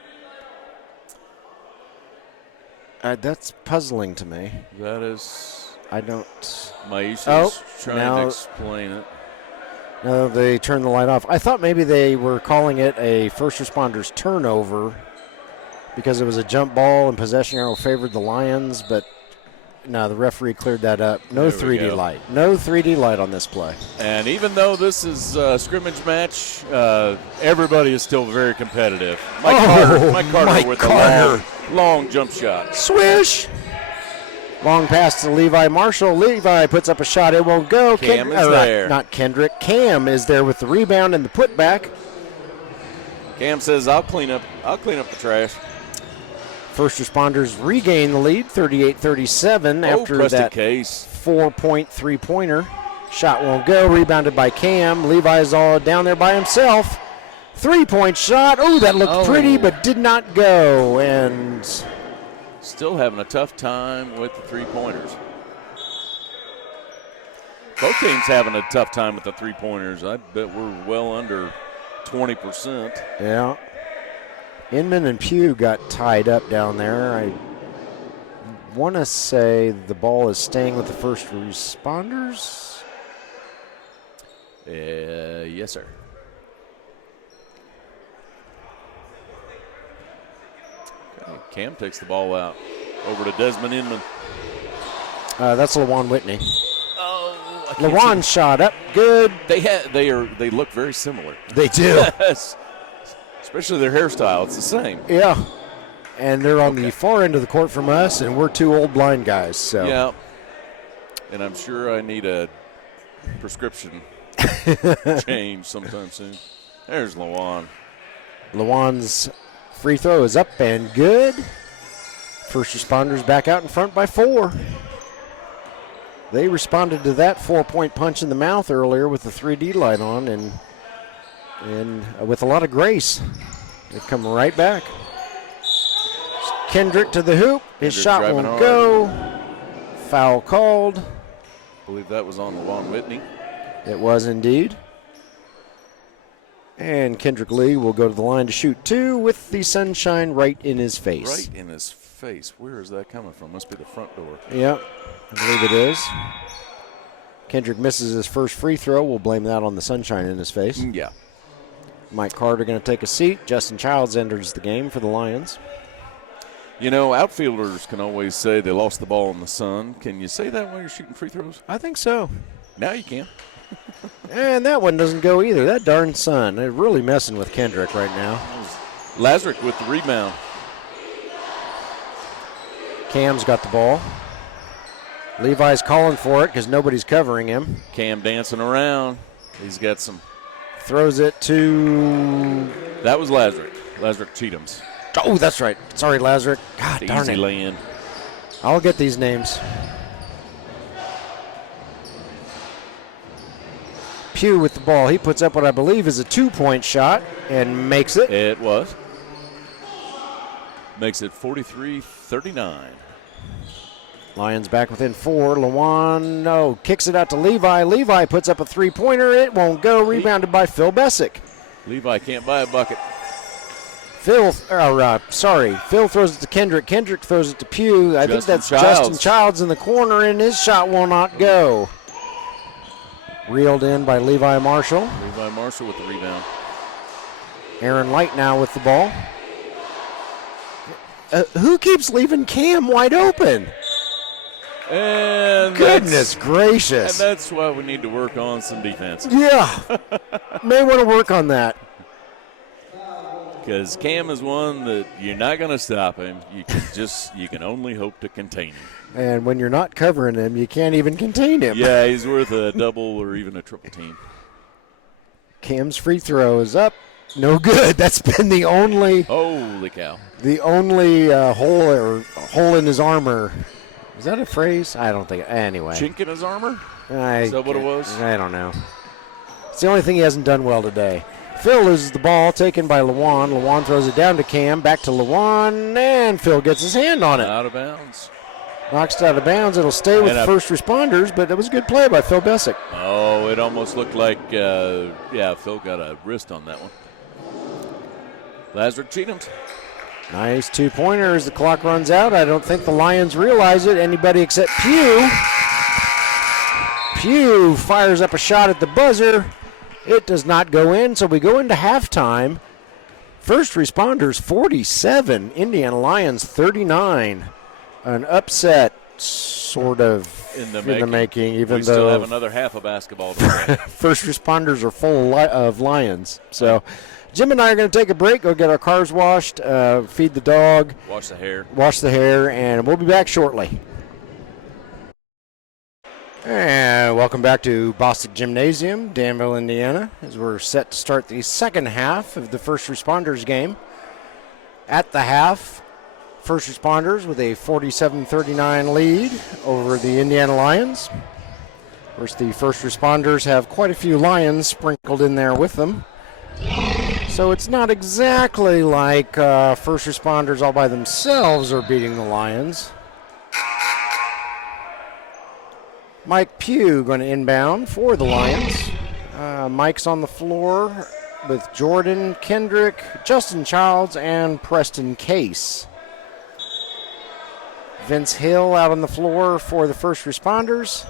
That's puzzling to me. That is. I don't. Maisha's trying to explain it. No, they turned the light off. I thought maybe they were calling it a first responders turnover because it was a jump ball and possession arrow favored the Lions, but no, the referee cleared that up. No 3D light. No 3D light on this play. And even though this is a scrimmage match, everybody is still very competitive. Mike Carter with a long jump shot. Swish! Long pass to Levi Marshall. Levi puts up a shot. It won't go. Cam is there. Not Kendrick. Cam is there with the rebound and the putback. Cam says, I'll clean up the trash. First responders regain the lead, 38-37 after that 4-point three-pointer. Shot won't go. Rebounded by Cam. Levi's all down there by himself. 3-point shot. Oh, that looked pretty, but did not go. And still having a tough time with the three-pointers. Both teams having a tough time with the three-pointers. I bet we're well under 20%. Yeah. Inman and Pugh got tied up down there. I want to say the ball is staying with the first responders. Yes, sir. Okay, Cam takes the ball out over to Desmond Inman. That's LaJuan Whitney. LaJuan shot up good. They look very similar. They do. Yes. Especially their hairstyle. It's the same. Yeah. And they're on the far end of the court from us, and we're two old blind guys. So yeah. And I'm sure I need a prescription change sometime soon. There's LaJuan. LaJuan's free throw is up and good. First responders back out in front by 4. They responded to that 4-point punch in the mouth earlier with the 3D light on, and with a lot of grace. They've come right back. Kendrick to the hoop. His shot won't go. Foul called. I believe that was on LaJuan Whitney. It was indeed. And Kendrick Lee will go to the line to shoot 2 with the sunshine right in his face. Right in his face. Where is that coming from? Must be the front door. Yep, I believe it is. Kendrick misses his first free throw. We'll blame that on the sunshine in his face. Yeah. Mike Carter going to take a seat. Justin Childs enters the game for the Lions. You know, outfielders can always say they lost the ball in the sun. Can you say that when you're shooting free throws? I think so. Now you can. And that one doesn't go either. That darn sun. They're really messing with Kendrick right now. Lazarick with the rebound. Cam's got the ball. Levi's calling for it because nobody's covering him. Cam dancing around. He's got some. Throws it to. That was Lazarick. Lazarick Cheatham's. Oh, that's right. Sorry, Lazarick. God darn it. Easy lay-in. I'll get these names. Pugh with the ball. He puts up what I believe is a 2-point shot and makes it. It was. Makes it 43-39. Lions back within 4. LaJuan, kicks it out to Levi. Levi puts up a 3-pointer. It won't go. Rebounded by Phil Bessick. Levi can't buy a bucket. Phil throws it to Kendrick. Kendrick throws it to Pugh. I think that's Justin Childs in the corner, and his shot will not go. Reeled in by Levi Marshall. Levi Marshall with the rebound. Aaron Light now with the ball. Who keeps leaving Cam wide open? And goodness gracious. And that's why we need to work on some defense. Yeah. May want to work on that. Because Cam is one that you're not going to stop him. You can only hope to contain him. And when you're not covering him, you can't even contain him. Yeah, he's worth a double or even a triple team. Cam's free throw is up No good. That's been the only Holy cow. hole in his armor. Is that a phrase? I don't think. Anyway. Chink in his armor? Is that what it was? I don't know. It's the only thing he hasn't done well today. Phil loses the ball, taken by Lewan. Lewan throws it down to Cam, back to Lewan, and Phil gets his hand on it. Out of bounds. Knocks it out of bounds. It'll stay with the first responders, but it was a good play by Phil Bessick. Oh, it almost looked like, Phil got a wrist on that one. Lazarus Cheatham's. Nice two-pointer as the clock runs out. I don't think the Lions realize it. Anybody except Pugh. Pugh fires up a shot at the buzzer. It does not go in, so we go into halftime. First responders 47, Indiana Lyons 39. An upset sort of in the making, even we though still have another half of basketball to play. First responders are full of Lions. So Jim and I are going to take a break, go get our cars washed, feed the dog. Wash the hair, and we'll be back shortly. And welcome back to Bostic Gymnasium, Danville, Indiana, as we're set to start the second half of the first responders game. At the half, first responders with a 47-39 lead over the Indiana Lions. Of course, the first responders have quite a few Lions sprinkled in there with them. So it's not exactly like first responders all by themselves are beating the Lions. Mike Pugh going to inbound for the Lions. Mike's on the floor with Jordan Kendrick, Justin Childs, and Preston Case. Vince Hill out on the floor for the first responders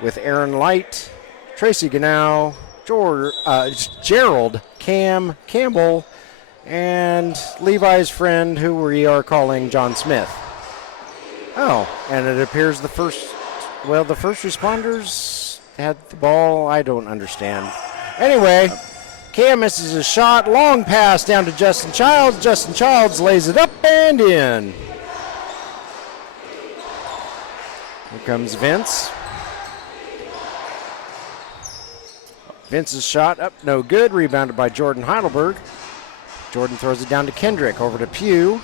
with Aaron Light, Tracy Ganow, Gerald Campbell, and Levi's friend, who we are calling John Smith. Oh, and it appears the first responders had the ball. I don't understand. Anyway, Cam misses a shot. Long pass down to Justin Childs. Justin Childs lays it up and in. Here comes Vince. Vince's shot up, no good. Rebounded by Jordan Heidelberg. Jordan throws it down to Kendrick. Over to Pugh.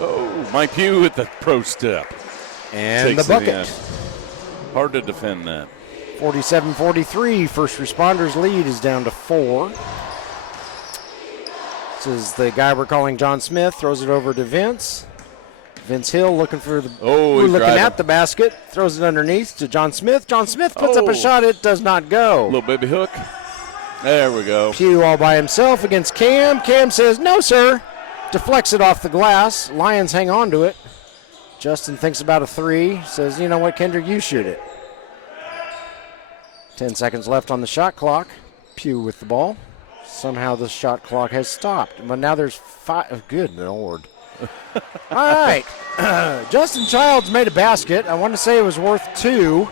Oh, Mike Pugh with the pro step. And takes the bucket. Hard to defend that. 47-43. First responders lead is down to 4. This is the guy we're calling John Smith. Throws it over to Vince. Vince Hill looking for the at the basket. Throws it underneath to John Smith. John Smith puts up a shot. It does not go. Little baby hook. There we go. Pugh all by himself against Cam. Cam says, no, sir. Deflects it off the glass. Lions hang on to it. Justin thinks about a 3. Says, you know what, Kendrick, you shoot it. 10 seconds left on the shot clock. Pugh with the ball. Somehow the shot clock has stopped. But now there's 5. Good Lord. All right. Justin Childs made a basket. I want to say it was worth 2.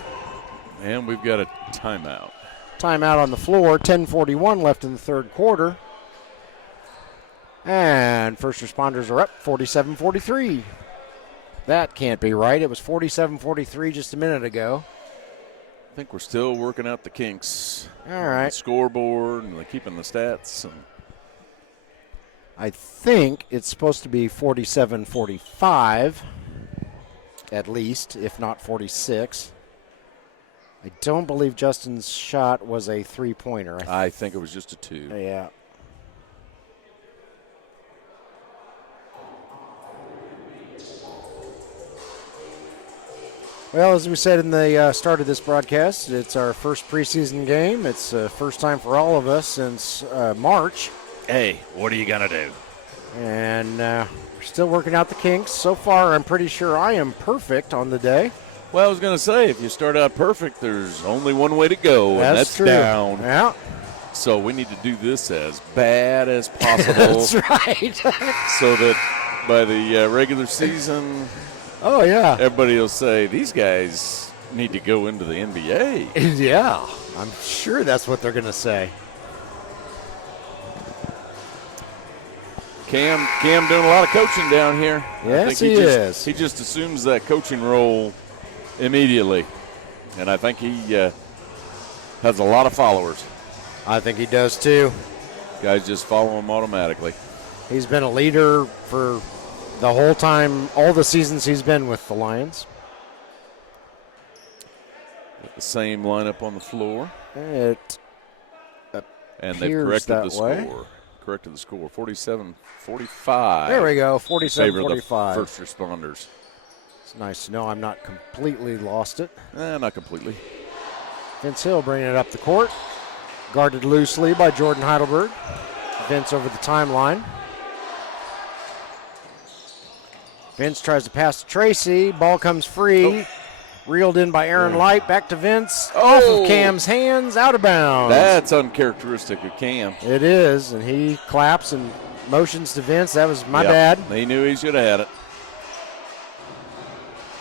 And we've got a timeout. Timeout on the floor. 10:41 left in the third quarter. And first responders are up 47-43. That can't be right. It was 47-43 just a minute ago. I think we're still working out the kinks. All right. The scoreboard and keeping the stats. And I think it's supposed to be 47-45 at least, if not 46. I don't believe Justin's shot was a three-pointer. I think it was just a 2. Yeah. Well, as we said in the start of this broadcast, it's our first preseason game. It's the first time for all of us since March. Hey, what are you going to do? And we're still working out the kinks. So far, I'm pretty sure I am perfect on the day. Well, I was going to say, if you start out perfect, there's only one way to go, and that's true. down. Yeah. So we need to do this as bad as possible. That's right. So that by the regular season, oh, yeah, everybody will say, these guys need to go into the NBA. Yeah, I'm sure that's what they're going to say. Cam doing a lot of coaching down here. Yes, he is. He just assumes that coaching role immediately. And I think he has a lot of followers. I think he does too. Guys just follow him automatically. He's been a leader for the whole time, all the seasons he's been with the Lions. The same lineup on the floor. It And they've corrected that the score. Corrected the score. 47-45. There we go, Favor of the 47-45. first responders. It's nice to know I'm not completely lost it. Not completely. Vince Hill bringing it up the court. Guarded loosely by Jordan Heidelberg. Vince over the timeline. Vince tries to pass to Tracy. Ball comes free. Oh. Reeled in by Aaron Light. Back to Vince. Off of Cam's hands. Out of bounds. That's uncharacteristic of Cam. It is. And he claps and motions to Vince. That was my bad. He knew he should have had it.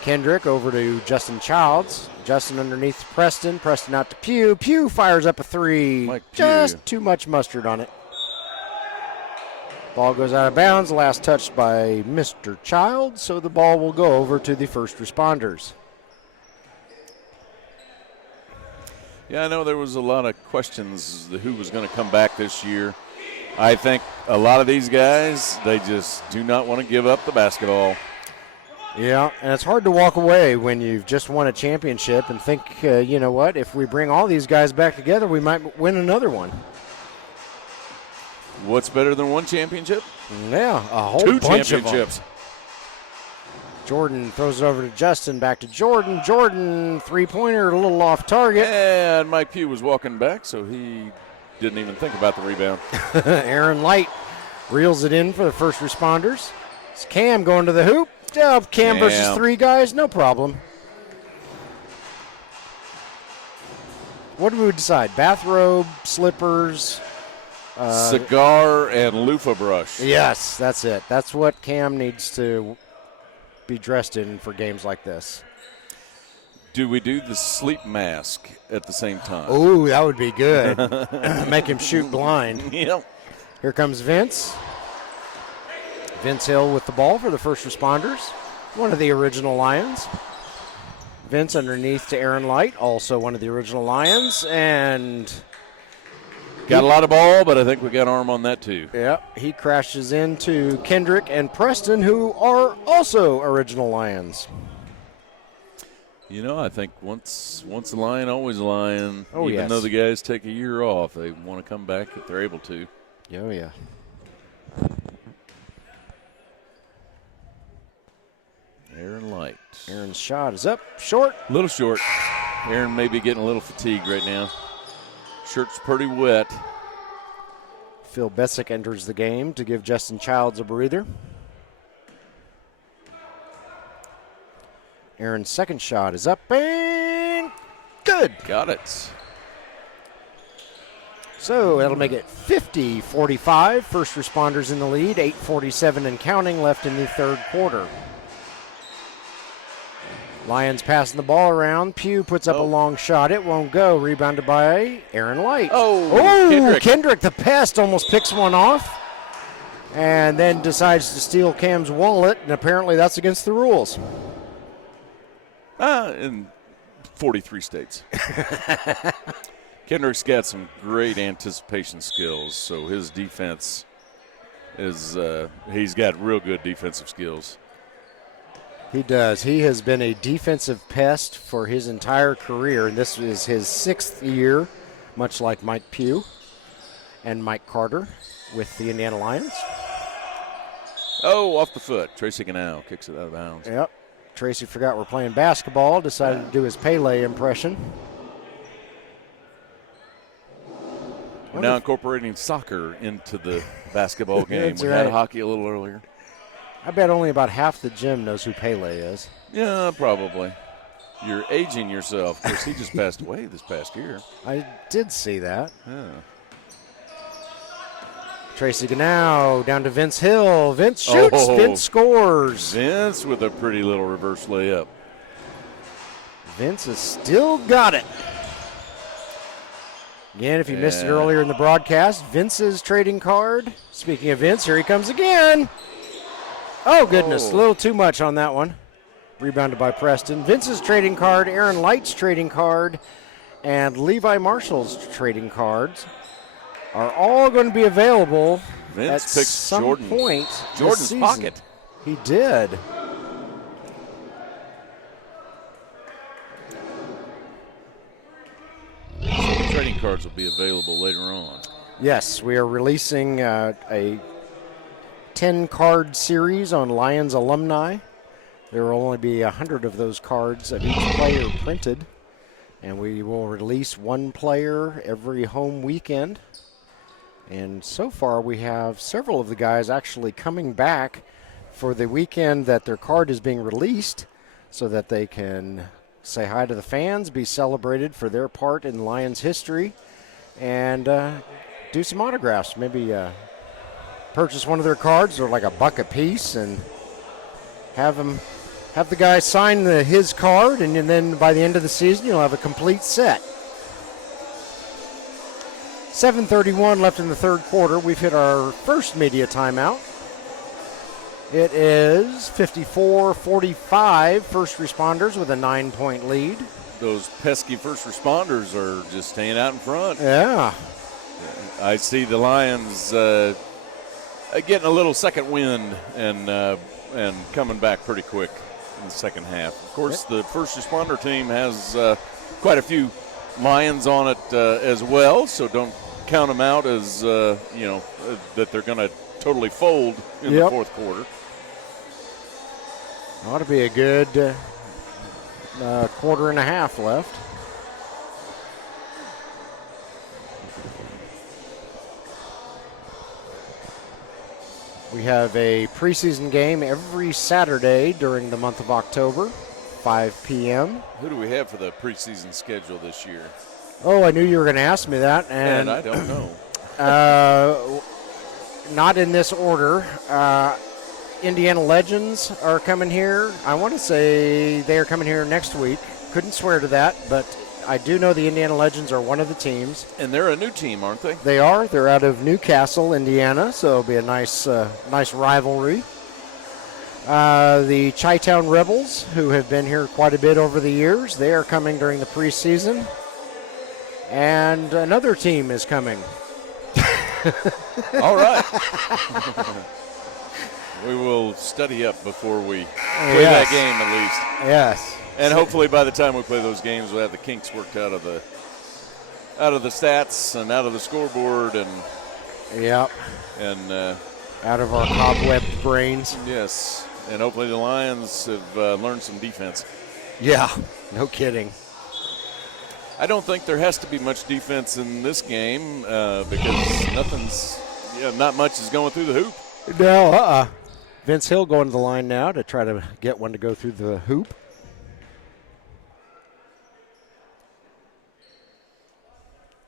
Kendrick over to Justin Childs. Justin underneath to Preston. Preston out to Pugh. Pugh fires up a three. Mike Pugh. Just too much mustard on it. Ball goes out of bounds. Last touched by Mr. Childs. So the ball will go over to the first responders. Yeah, I know there was a lot of questions who was going to come back this year. I think a lot of these guys, they just do not want to give up the basketball. Yeah, and it's hard to walk away when you've just won a championship and think, you know what, if we bring all these guys back together, we might win another one. What's better than one championship? Yeah, a whole Two bunch championships. of them. Jordan throws it over to Justin, back to Jordan. Jordan, three-pointer, a little off target. And Mike Pugh was walking back, so he didn't even think about the rebound. Aaron Light reels it in for the first responders. It's Cam going to the hoop. Cam versus three guys, no problem. What do we decide? Bathrobe, slippers, cigar and loofah brush. Yes, that's it. That's what Cam needs to be dressed in for games like this. Do we do the sleep mask at the same time? Oh, that would be good. Make him shoot blind. Yep. Here comes Vince. Vince Hill with the ball for the first responders. One of the original Lions. Vince underneath to Aaron Light, also one of the original Lions. And got a lot of ball, but I think we got arm on that too. Yep, he crashes into Kendrick and Preston, who are also original Lions. You know, I think once a Lion, always a Lion. Oh, Even yes. though the guys take a year off, they want to come back if they're able to. Oh, yeah. Aaron Light. Aaron's shot is up, short. A little short. Aaron may be getting a little fatigued right now. Shirt's pretty wet. Phil Bessick enters the game to give Justin Childs a breather. Aaron's second shot is up and good. Got it. So that'll make it 50-45. First responders in the lead. 8:47 and counting left in the third quarter. Lions passing the ball around. Pugh puts up a long shot. It won't go. Rebounded by Aaron Light. Kendrick the pest almost picks one off and then decides to steal Cam's wallet, and apparently that's against the rules. In 43 states. Kendrick's got some great anticipation skills, so his defense is he's got real good defensive skills. He does. He has been a defensive pest for his entire career, and this is his sixth year, much like Mike Pugh and Mike Carter with the Indiana Lyons. Oh, off the foot. Tracy Ganau kicks it out of bounds. Yep. Tracy forgot we're playing basketball, decided to do his Pele impression. We're now incorporating soccer into the basketball game. That's We right. had hockey a little earlier. I bet only about half the gym knows who Pele is. Yeah, probably. You're aging yourself. Of course, he just passed away this past year. I did see that. Yeah. Tracy Ganau down to Vince Hill. Vince shoots. Vince scores. Vince with a pretty little reverse layup. Vince has still got it. Again, if you missed it earlier in the broadcast, Vince's trading card. Speaking of Vince, here he comes again. Oh, goodness. A little too much on that one. Rebounded by Preston. Vince's trading card, Aaron Light's trading card, and Levi Marshall's trading cards. are all going to be available Vince at picks some Jordan. point. Jordan's pocket. He did. The trading cards will be available later on. Yes, we are releasing a 10-card series on Lions alumni. There will only be 100 of those cards of each player printed, and we will release one player every home weekend. And so far, we have several of the guys actually coming back for the weekend that their card is being released so that they can say hi to the fans, be celebrated for their part in Lions history, and do some autographs. Maybe purchase one of their cards. They're like $1 a piece, and have the guy sign his card, and then by the end of the season, you'll have a complete set. 7:31 left in the third quarter. We've hit our first media timeout. It is 54-45, first responders with a 9-point lead. Those pesky first responders are just staying out in front. Yeah. I see the Lions getting a little second wind and coming back pretty quick in the second half. Of course, the first responder team has quite a few Lions on it as well, so don't count them out as that they're going to totally fold in the fourth quarter. Ought to be a good quarter and a half left. We have a preseason game every Saturday during the month of October, 5 p.m. Who do we have for the preseason schedule this year? Oh, I knew you were going to ask me that. And I don't know. Not in this order. Indiana Legends are coming here. I want to say they are coming here next week. Couldn't swear to that, but I do know the Indiana Legends are one of the teams. And they're a new team, aren't they? They are. They're out of Newcastle, Indiana, so it'll be a nice rivalry. The Chi-Town Rebels, who have been here quite a bit over the years, they are coming during the preseason. And another team is coming. All right. We will study up before we play that game at least. Yes. And hopefully by the time we play those games, we'll have the kinks worked out of the stats and out of the scoreboard and out of our cobwebbed brains. Yes. And hopefully the Lions have learned some defense. Yeah, no kidding. I don't think there has to be much defense in this game because not much is going through the hoop. No, Vince Hill going to the line now to try to get one to go through the hoop.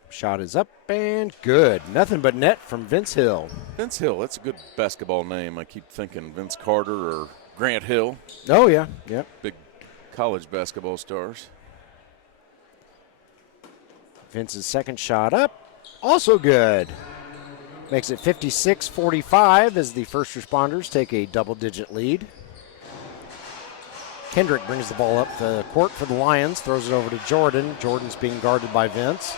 Shot is up and good. Nothing but net from Vince Hill. Vince Hill, that's a good basketball name. I keep thinking Vince Carter or Grant Hill. Oh, yeah. Yep. Big college basketball stars. Vince's second shot up. Also good. Makes it 56-45 as the first responders take a double-digit lead. Kendrick brings the ball up the court for the Lions, throws it over to Jordan. Jordan's being guarded by Vince.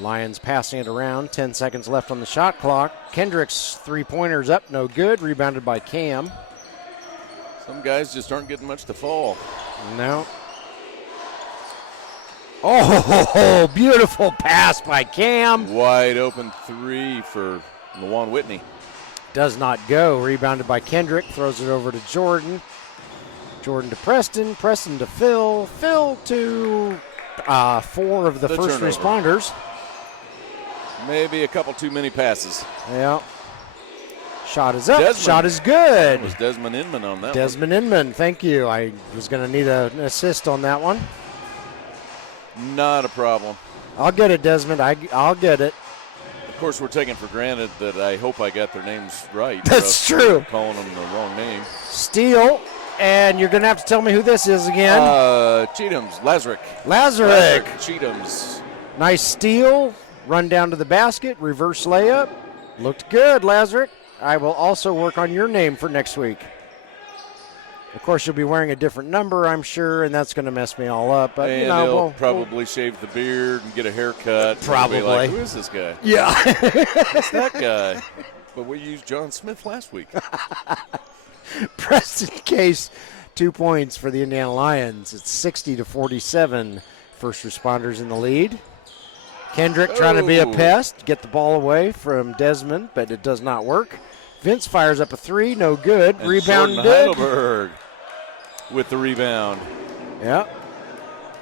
Lions passing it around, 10 seconds left on the shot clock. Kendrick's three-pointer's up, no good, rebounded by Cam. Some guys just aren't getting much to fall. No. Oh, beautiful pass by Cam. Wide open three for Lawan Whitney. Does not go. Rebounded by Kendrick. Throws it over to Jordan. Jordan to Preston. Preston to Phil. Phil to four of the first turnover. responders. Maybe a couple too many passes. Yeah. Shot is up. Desmond. Shot is good. That was Desmond Inman on that Desmond Inman, thank you. I was going to need an assist on that one. Not a problem. I'll get it, Desmond. I'll get it. Of course, we're taking for granted that I hope I got their names right. That's true. I'm calling them the wrong name. Steal, and you're going to have to tell me who this is again. Cheatham's, Lazarick. Lazarick. Cheatham's. Nice steal. Run down to the basket. Reverse layup. Looked good, Lazarick. I will also work on your name for next week. Of course, you'll be wearing a different number, I'm sure, and that's going to mess me all up. But and they'll probably shave the beard and get a haircut. Probably. Like, who is this guy? Yeah. It's that guy. But we used John Smith last week. Preston Case, 2 points for the Indiana Lions. It's 60-47. First responders in the lead. Kendrick trying to be a pest, get the ball away from Desmond, but it does not work. Vince fires up a three, no good. And Rebound Jordan good. Heidelberg with the rebound. Yeah.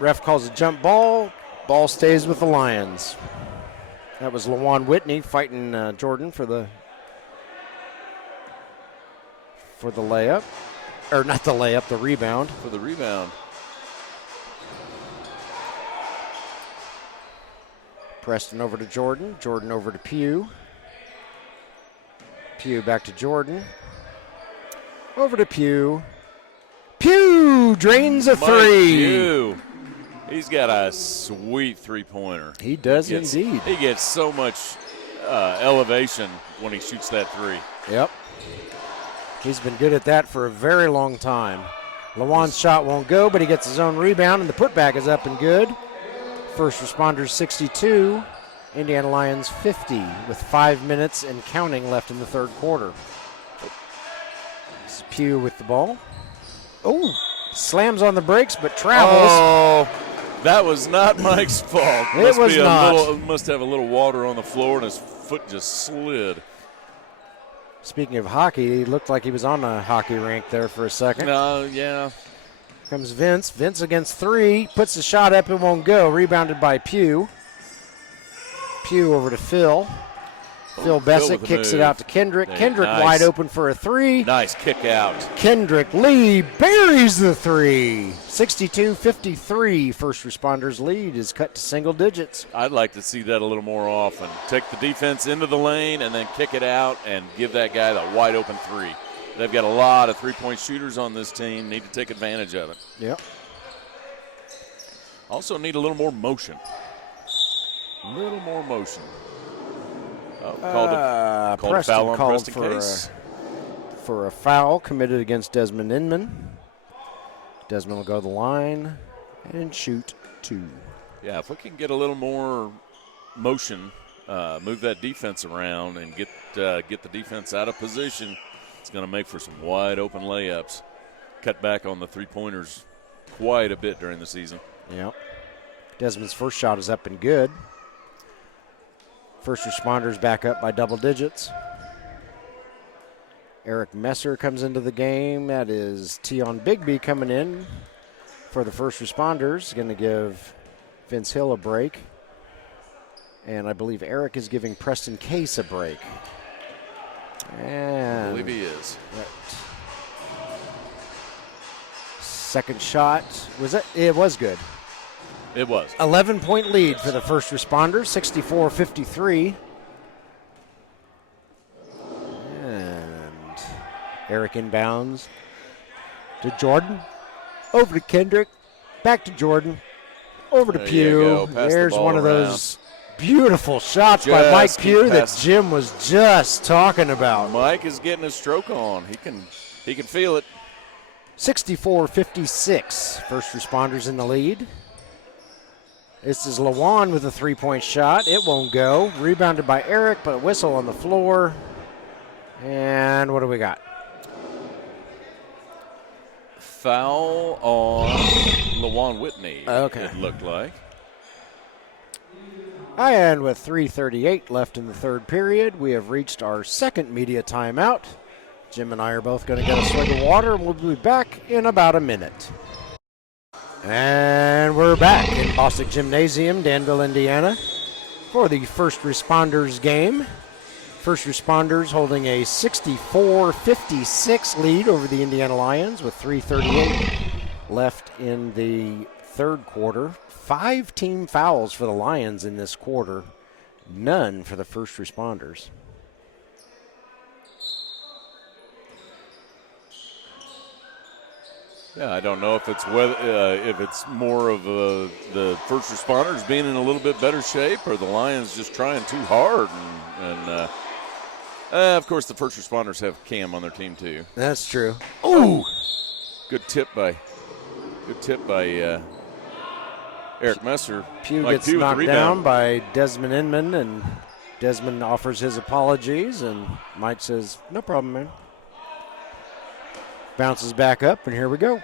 Ref calls a jump ball. Ball stays with the Lions. That was LaJuan Whitney fighting Jordan for the layup. Or not the layup, the rebound. For the rebound. Preston over to Jordan. Jordan over to Pugh. Pugh back to Jordan. Over to Pugh. Pugh drains a three. Pugh. He's got a sweet three-pointer. He does indeed. He gets so much elevation when he shoots that three. Yep. He's been good at that for a very long time. LaJuan's shot won't go, but he gets his own rebound, and the putback is up and good. First responders 62. Indiana Lions 50 with 5 minutes and counting left in the third quarter. It's Pugh with the ball. Oh, slams on the brakes but travels. Oh, that was not Mike's fault. It was not. Must have a little water on the floor and his foot just slid. Speaking of hockey, he looked like he was on a hockey rink there for a second. Yeah. Comes Vince. Vince against three. Puts the shot up. It won't go. Rebounded by Pugh. Pugh over to Phil. Phil Bessick kicks it out to Kendrick. Kendrick wide open for a three. Nice kick out. Kendrick Lee buries the three. 62-53. First responders lead is cut to single digits. I'd like to see that a little more often. Take the defense into the lane and then kick it out and give that guy the wide open three. They've got a lot of three-point shooters on this team. Need to take advantage of it. Yep. Also need a little more motion. A little more motion. Called a foul on Preston Case. For a foul committed against Desmond Inman. Desmond will go to the line and shoot two. Yeah, if we can get a little more motion, move that defense around and get the defense out of position, it's going to make for some wide open layups. Cut back on the three-pointers quite a bit during the season. Yep. Desmond's first shot is up and good. First responders back up by double digits. Eric Messer comes into the game. That is Tion Bigby coming in for the first responders. Going to give Vince Hill a break. And I believe Eric is giving Preston Case a break. And I believe he is. Right. Second shot. It was good. It was. 11-point lead for the first responders, 64-53. And Eric inbounds to Jordan. Over to Kendrick. Back to Jordan. Over to Pugh. There's one of those beautiful shots by Mike Pugh that Jim was just talking about. Mike is getting his stroke on. He can feel it. 64-56. First responders in the lead. This is LaJuan with a three-point shot. It won't go. Rebounded by Eric, but a whistle on the floor. And what do we got? Foul on LaJuan Whitney, okay. It looked like. And with 3:38 left in the third period, we have reached our second media timeout. Jim and I are both going to get a swig of water, and we'll be back in about a minute. And we're back in Bostic Gymnasium, Danville, Indiana, for the first responders game. First responders holding a 64-56 lead over the Indiana Lions with 3:38 left in the third quarter. 5 team fouls for the Lions in this quarter, none for the first responders. Yeah, I don't know if it's more of the first responders being in a little bit better shape or the Lions just trying too hard. And of course, the first responders have Cam on their team, too. That's true. Ooh! Good tip by Eric Messer. Pugh Mike gets Pugh with the knocked rebound. down by Desmond Inman, and Desmond offers his apologies, and Mike says, no problem, man. Bounces back up, and here we go.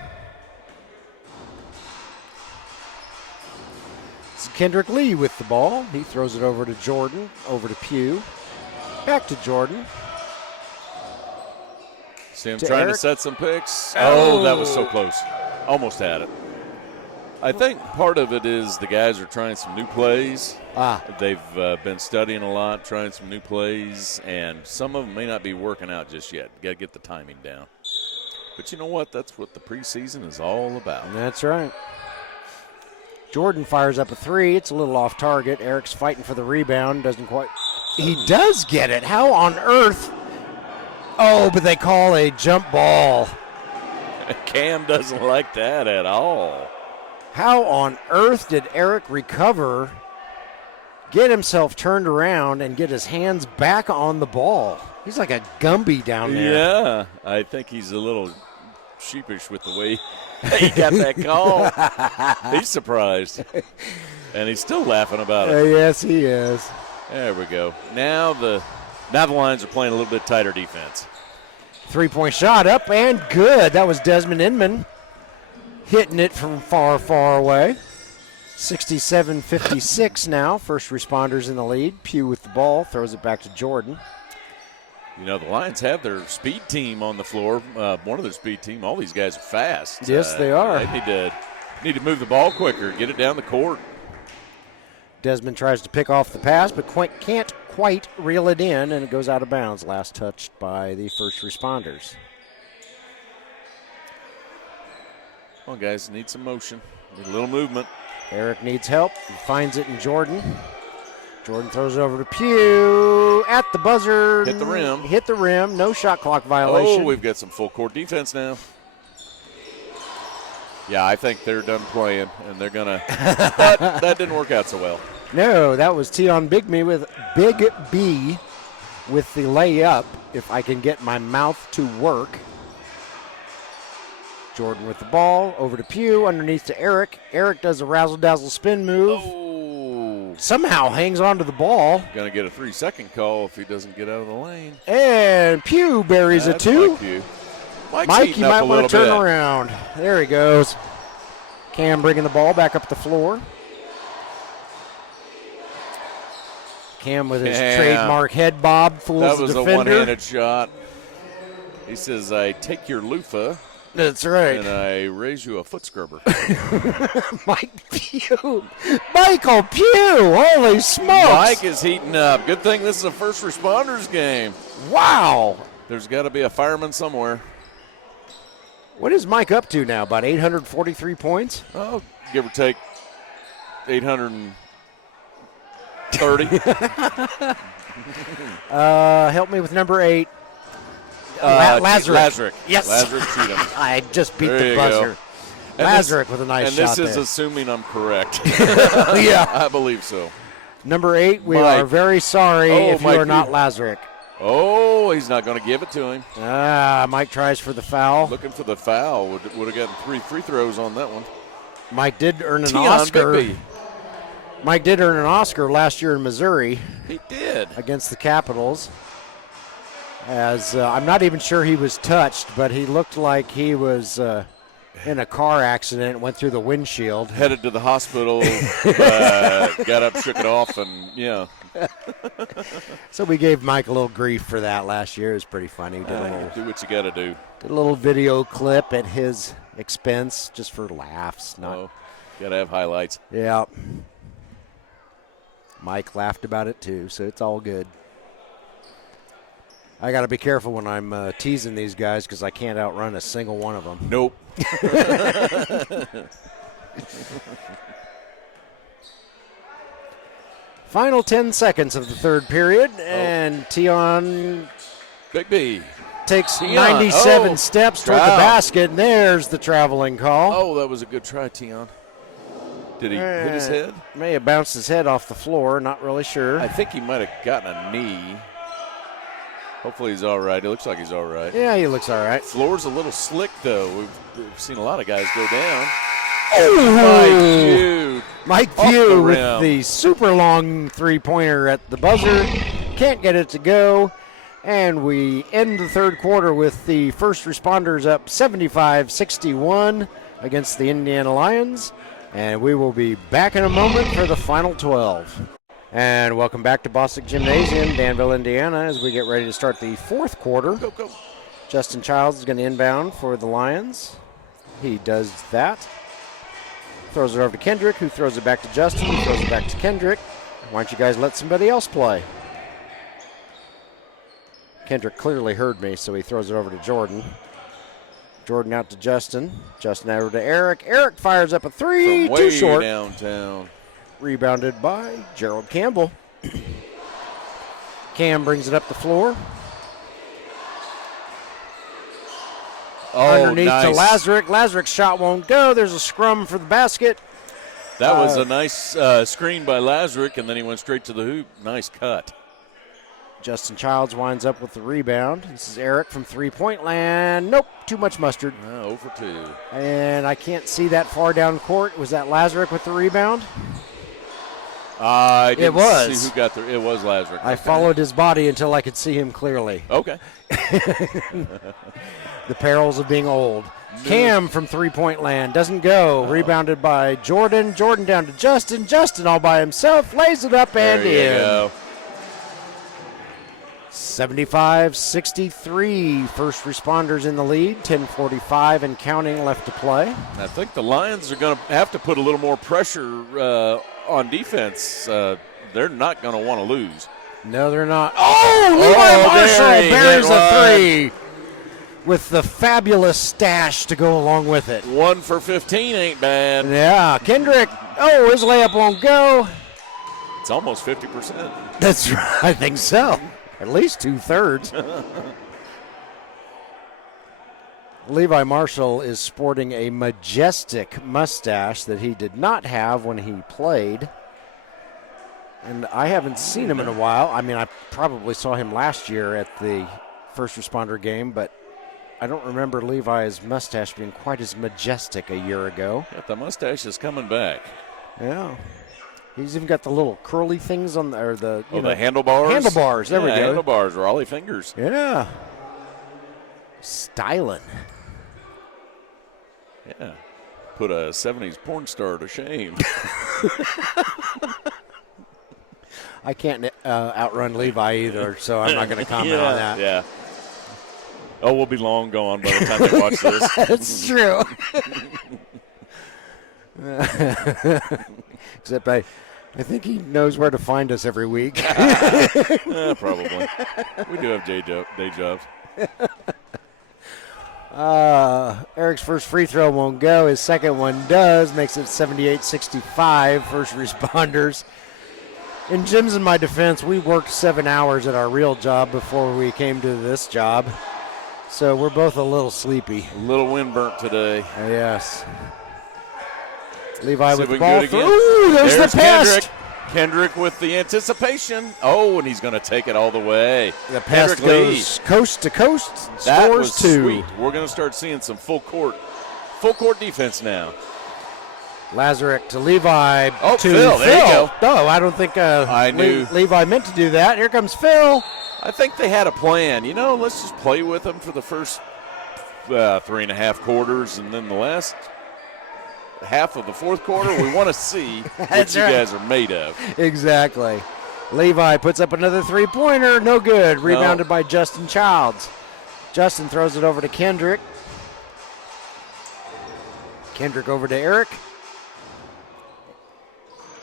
It's Kendrick Lee with the ball. He throws it over to Jordan, over to Pugh. Back to Jordan. See him To trying Eric. to set some picks. Oh, that was so close. Almost had it. I think part of it is the guys are trying some new plays. They've been studying a lot, trying some new plays, and some of them may not be working out just yet. Got to get the timing down. But you know what? That's what the preseason is all about. That's right. Jordan fires up a three. It's a little off target. Eric's fighting for the rebound. Doesn't quite. He does get it. How on earth? Oh, but they call a jump ball. Cam doesn't like that at all. How on earth did Eric recover, get himself turned around, and get his hands back on the ball? He's like a Gumby down there. Yeah, I think he's a little sheepish with the way he got that call. He's surprised. And he's still laughing about it. Yes, he is. There we go. Now the Lions are playing a little bit tighter defense. Three-point shot up and good. That was Desmond Inman hitting it from far, far away. 67-56 now. First responders in the lead. Pugh with the ball. Throws it back to Jordan. You know, the Lions have their speed team on the floor. One of their speed team. All these guys are fast. Yes, they are. They need to move the ball quicker, get it down the court. Desmond tries to pick off the pass, but can't quite reel it in, and it goes out of bounds. Last touched by the first responders. Well, guys, need some motion. Need a little movement. Eric needs help. He finds it in Jordan. Jordan throws it over to Pugh at the buzzer. Hit the rim. Hit the rim. No shot clock violation. Oh, we've got some full court defense now. Yeah, I think they're done playing, and they're going to – but that didn't work out so well. No, that was Tion Big B with the layup, if I can get my mouth to work. Jordan with the ball, over to Pugh, underneath to Eric. Eric does a razzle-dazzle spin move. Oh. Somehow hangs onto the ball. Going to get a 3-second call if he doesn't get out of the lane. And Pugh buries a two. Like Pugh. Mike, you might want to turn around. There he goes. Cam bringing the ball back up the floor. Cam with his trademark head bob fools the defender. That was a one-handed shot. He says, I take your loofah. That's right. And I raise you a foot scrubber. Mike Pugh. Michael Pugh. Holy smokes. Mike is heating up. Good thing this is a first responders game. Wow. There's got to be a fireman somewhere. What is Mike up to now? About 843 points? Oh, give or take 830. Help me with number 8. Lazarick. Yes. Lazarick Cheatham. I just beat There the you buzzer. go. Lazarick with a nice and shot this is there. assuming I'm correct. Yeah. I believe so. Number 8, we Mike. are very sorry if you Mike, are not Lazarick. Oh, he's not going to give it to him. Mike tries for the foul. Looking for the foul. Would have gotten 3 free throws on that one. Mike did earn an Tion Oscar. Bigby. Mike did earn an Oscar last year in Missouri He did. against the Capitals. As I'm not even sure he was touched, but he looked like he was in a car accident, went through the windshield. Headed to the hospital, got up, shook it off, and yeah. So we gave Mike a little grief for that last year. It was pretty funny. Did Do what you got to do. a little video clip at his expense just for laughs. Got to have highlights. Yeah. Mike laughed about it too, so it's all good. I got to be careful when I'm teasing these guys because I can't outrun a single one of them. Nope. Final 10 seconds of the third period, and Tion Big B. takes Tion. 97 steps toward the Wow. basket, and there's the traveling call. Oh, that was a good try, Tion. Did he hit his head? May have bounced his head off the floor, not really sure. I think he might have gotten a knee. Hopefully he's all right. It looks like he's all right. Yeah, he looks all right. Floor's a little slick, though. We've seen a lot of guys go down. Oh, Mike Pugh with rim. the super long three-pointer at the buzzer. Can't get it to go. And we end the third quarter with the first responders up 75-61 against the Indiana Lions. And we will be back in a moment for the final 12. And welcome back to Bostic Gymnasium, Danville, Indiana, as we get ready to start the fourth quarter. Go, go. Justin Childs is going to inbound for the Lions. He does that. Throws it over to Kendrick, who throws it back to Justin, who throws it back to Kendrick. Why don't you guys let somebody else play? Kendrick clearly heard me, so he throws it over to Jordan. Jordan out to Justin. Justin over to Eric. Eric fires up a three, From too way short. Downtown. Rebounded by Gerald Campbell. Cam brings it up the floor. Underneath nice. to Lazarick. Lazarick's shot won't go. There's a scrum for the basket. That was a nice screen by Lazarick, and then he went straight to the hoop. Nice cut. Justin Childs winds up with the rebound. This is Eric from three-point land. Nope, too much mustard. 0 for 2. And I can't see that far down court. Was that Lazarick with the rebound? I didn't was. see who got there. It was Lazarick. I followed his body until I could see him clearly. Okay. The perils of being old. Cam from three-point land doesn't go. Rebounded by Jordan. Jordan down to Justin. Justin all by himself. Lays it up and There you in. go. 75-63. First responders in the lead. 10:45 and counting left to play. I think the Lions are going to have to put a little more pressure on defense. They're not going to want to lose. No, they're not. Oh, Levi Marshall buries a three with the fabulous stash to go along with it. 1 for 15 ain't bad. Yeah, Kendrick. Oh, his layup won't go. It's almost 50%. That's right. I think so. At least 2/3. Levi Marshall is sporting a majestic mustache that he did not have when he played. And I haven't seen him in a while. I mean, I probably saw him last year at the first responder game, but I don't remember Levi's mustache being quite as majestic a year ago. But the mustache is coming back. Yeah. He's even got the little curly things on the, The handlebars? Handlebars, there we go. Handlebars, Raleigh fingers. Yeah. Styling. Yeah. Put a 70s porn star to shame. I can't outrun Levi either, so I'm not going to comment on that. Yeah. Oh, we'll be long gone by the time they watch this. That's true. Except I think he knows where to find us every week. Probably. We do have day jobs. Eric's first free throw won't go. His second one does. Makes it 78-65, first responders. In Jim's and my defense, we worked 7 hours at our real job before we came to this job. So we're both a little sleepy. A little windburnt today. Yes. Levi See with the if we can ball. do it again. Ooh, there's the pass. Kendrick. Kendrick with the anticipation. Oh, and he's going to take it all the way. The pass Kendrick goes leads. coast to coast. That Scores was two. sweet. We're going to start seeing some full court defense now. Lazarick to Levi. Oh, to Phil, there you go. No, I don't think I knew. Levi meant to do that. Here comes Phil. I think they had a plan. Let's just play with them for the first 3.5 quarters, and then the last half of the fourth quarter, we want to see what you guys are made of. Exactly. Levi puts up another three-pointer. No good. Rebounded by Justin Childs. Justin throws it over to Kendrick. Kendrick over to Eric.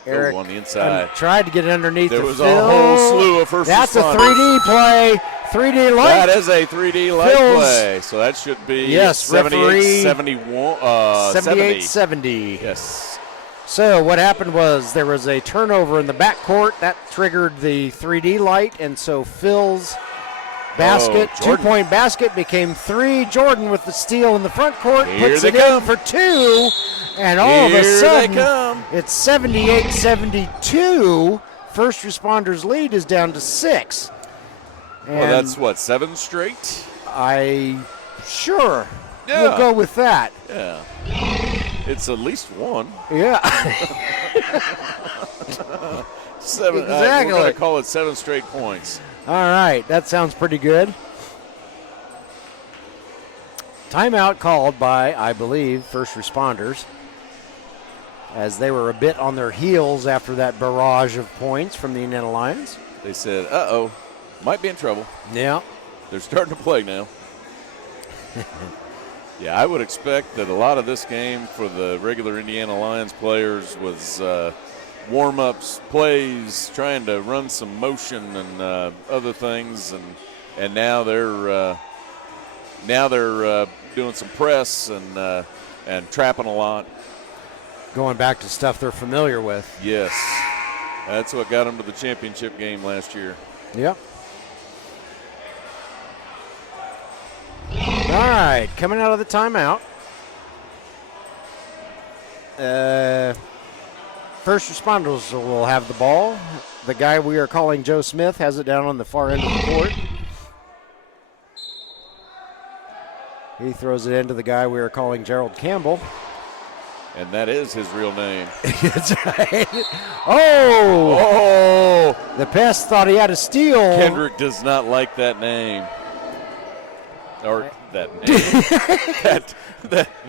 Eric on the inside. Tried to get it underneath. There the was Phil. a whole slew of first That's responders. A 3D play. 3D light. That is a 3D light Phil's, play. So that should be yes, 78-70. Yes. So what happened was there was a turnover in the backcourt. That triggered the 3D light, and so Phil's basket, two-point basket, became three. Jordan with the steal in the front court, puts it in for two, and all of a sudden it's 78-72. First responders' lead is down to 6. Well, that's what, 7 straight? Sure. Yeah. We'll go with that. Yeah. It's at least one. Yeah. 7. Exactly. We're going to call it 7 straight points. All right. That sounds pretty good. Timeout called by, I believe, first responders, as they were a bit on their heels after that barrage of points from the Indiana Lions. They said, uh-oh, might be in trouble. Yeah. They're starting to play now. Yeah, I would expect that a lot of this game for the regular Indiana Lions players was warm-ups, plays, trying to run some motion and other things, and now they're doing some press and trapping a lot. Going back to stuff they're familiar with. Yes, that's what got them to the championship game last year. Yep. All right, coming out of the timeout. First responders will have the ball. The guy we are calling Joe Smith has it down on the far end of the court. He throws it into the guy we are calling Gerald Campbell. And that is his real name. That's right. Oh! The pest thought he had a steal. Hendrick does not like that name. Or that name.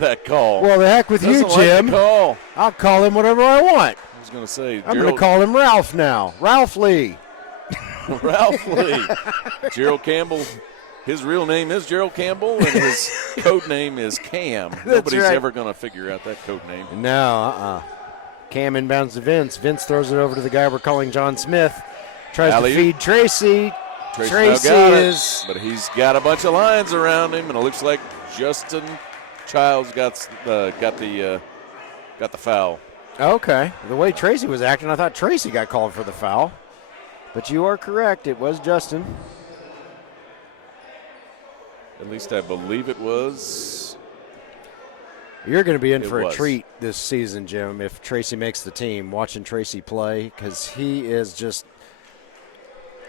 that call. Well, the heck with you, Doesn't Jim. like the call. I'll call him whatever I want. I was going to say. I'm going to call him Ralph now. Ralph Lee. Ralph Lee. Gerald Campbell. His real name is Gerald Campbell, and his code name is Cam. Nobody's right. ever going to figure out that code name. No, Cam inbounds to Vince. Vince throws it over to the guy we're calling John Smith. Tries to feed Tracy. Tracy is. But he's got a bunch of lines around him, and it looks like Justin Childs got the foul. Okay. The way Tracy was acting, I thought Tracy got called for the foul. But you are correct. It was Justin. At least I believe it was. You're going to be in for a treat this season, Jim, if Tracy makes the team, watching Tracy play, because he is just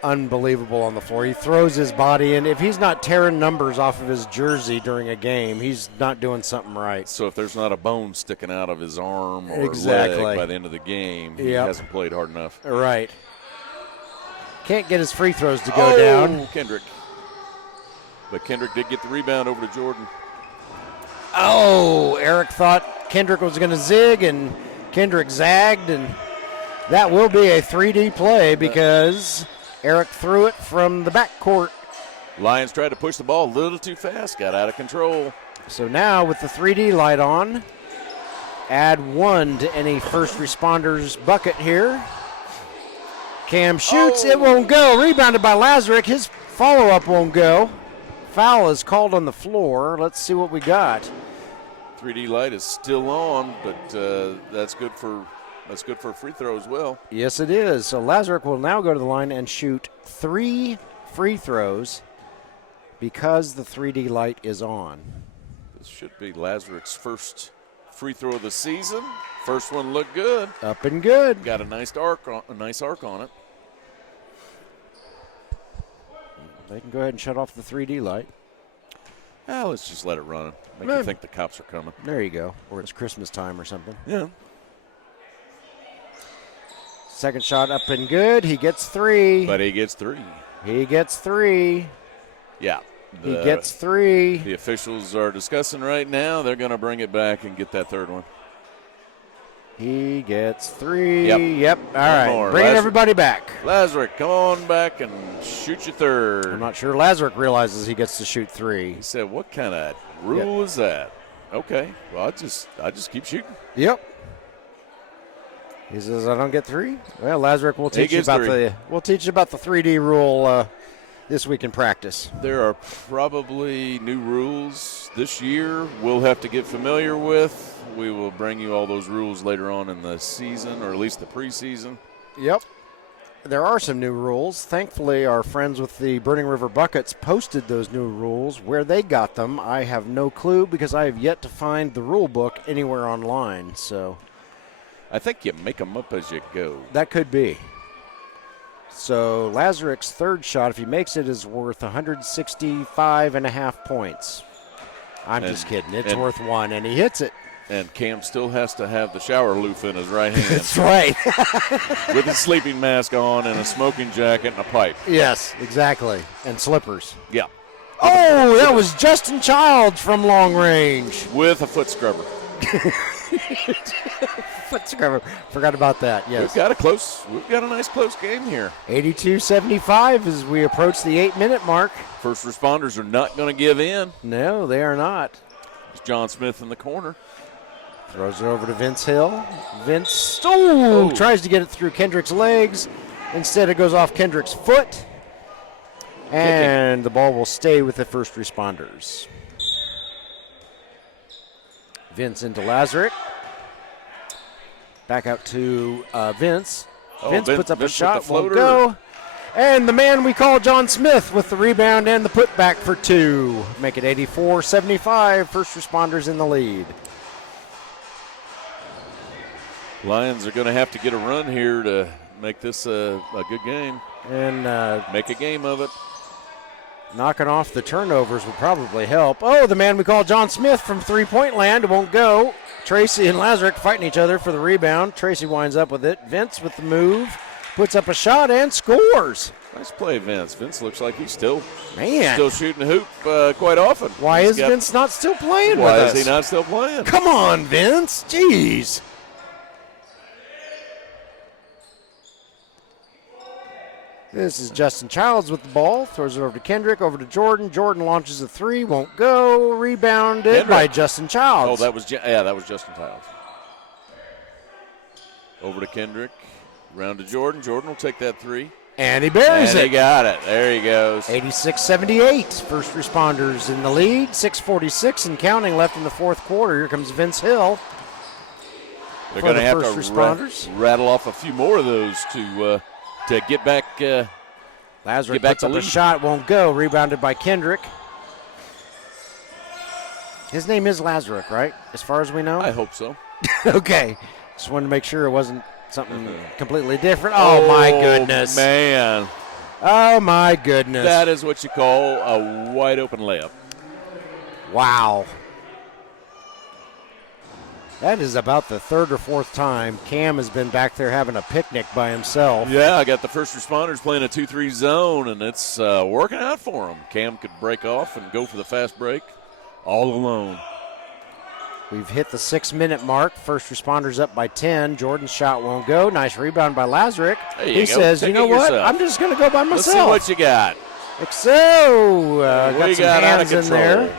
unbelievable on the floor. He throws his body in. If he's not tearing numbers off of his jersey during a game, he's not doing something right. So if there's not a bone sticking out of his arm or leg by the end of the game, he hasn't played hard enough. Right. Can't get his free throws to go down. Kendrick. But Kendrick did get the rebound over to Jordan. Oh, Eric thought Kendrick was going to zig, and Kendrick zagged, and that will be a 3D play because Eric threw it from the backcourt. Lions tried to push the ball a little too fast, got out of control. So now with the 3D light on, add 1 to any first responders bucket here. Cam shoots, it won't go. Rebounded by Lazarick, his follow-up won't go. Foul is called on the floor. Let's see what we got. 3D light is still on, but that's good for a free throw as well. Yes, it is. So Lazarick will now go to the line and shoot 3 free throws because the 3D light is on. This should be Lazarick's first free throw of the season. First one looked good. Up and good. Got a nice arc on it. They can go ahead and shut off the 3D light. Oh, let's just let it run. Make you think the cops are coming. There you go. Or it's Christmas time or something. Yeah. Second shot up and good. He gets 3. But he gets 3. He gets 3. Yeah. He gets 3. The officials are discussing right now. They're going to bring it back and get that third one. He gets 3. Yep. Yep. All right. Bringing everybody back. Lazarick, come on back and shoot your third. I'm not sure Lazarick realizes he gets to shoot 3. He said, "What kind of rule is that?" Okay. Well, I just keep shooting. Yep. He says, "I don't get 3." Well, Lazarick will teach you about the 3D rule this week in practice. There are probably new rules this year we'll have to get familiar with. We will bring you all those rules later on in the season, or at least the preseason. Yep. There are some new rules. Thankfully, our friends with the Burning River Buckets posted those new rules. Where they got them, I have no clue because I have yet to find the rule book anywhere online. So I think you make them up as you go. That could be. So Lazaruk's third shot, if he makes it, is worth 165.5 points. I'm just kidding. It's worth 1, and he hits it. And Cam still has to have the shower loofah in his right hand. That's right. With his sleeping mask on and a smoking jacket and a pipe. Yes, exactly. And slippers. Yeah. Oh, that was Justin Childs from long range. With a foot scrubber. Foot scrubber. Forgot about that, yes. We've got a nice close game here. 82-75 as we approach the 8-minute mark. First responders are not going to give in. No, they are not. It's John Smith in the corner. Throws it over to Vince Hill. Vince tries to get it through Kendrick's legs. Instead, it goes off Kendrick's foot. And the ball will stay with the first responders. Vince into Lazaruk. Back out to Vince. Vince puts up a shot, won't go. And the man we call John Smith with the rebound and the putback for 2. Make it 84-75. First responders in the lead. Lions are going to have to get a run here to make this a good game. And make a game of it. Knocking off the turnovers would probably help. Oh, the man we call John Smith from three-point land won't go. Tracy and Lazaruk fighting each other for the rebound. Tracy winds up with it. Vince with the move. Puts up a shot and scores. Nice play, Vince. Vince looks like he's still shooting the hoop quite often. Why is Vince not still playing with us? Why is he not still playing? Come on, Vince. Jeez. This is Justin Childs with the ball. Throws it over to Kendrick, over to Jordan. Jordan launches a 3, won't go. Rebounded by Justin Childs. Oh, that was Justin Childs. Over to Kendrick. Round to Jordan. Jordan will take that 3. And he buries it. He got it. There he goes. 86-78. First responders in the lead. 6:46 and counting left in the fourth quarter. Here comes Vince Hill. They're going to have to rattle off a few more of those to get back. Lazaruk puts up a shot, won't go. Rebounded by Kendrick. His name is Lazaruk, right? As far as we know? I hope so. Okay. Just wanted to make sure it wasn't something completely different. Oh, my goodness. Man. Oh, my goodness. That is what you call a wide open layup. Wow. That is about the third or fourth time Cam has been back there having a picnic by himself. Yeah, I got the first responders playing a 2-3 zone, and it's working out for him. Cam could break off and go for the fast break all alone. We've hit the 6-minute mark. First responders up by 10. Jordan's shot won't go. Nice rebound by Lazaruk. He says, you know what? I'm just going to go by myself. Let's see what you got. So, got some hands in there.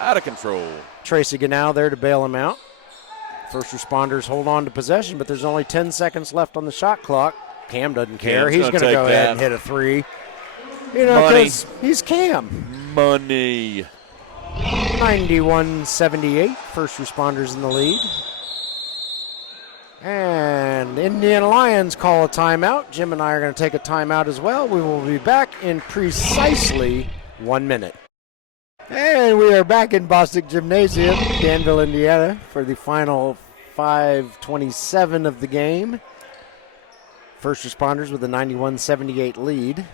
Out of control. Tracy Ganau there to bail him out. First responders hold on to possession, but there's only 10 seconds left on the shot clock. Cam doesn't care. He's going to go ahead and hit a 3. You know, because he's Cam. Money. 91-78. First responders in the lead. And Indiana Lyons call a timeout. Jim and I are going to take a timeout as well. We will be back in precisely 1 minute. And we are back in Bostic Gymnasium, Danville, Indiana, for the final 5:27 of the game. First responders with a 91-78 lead.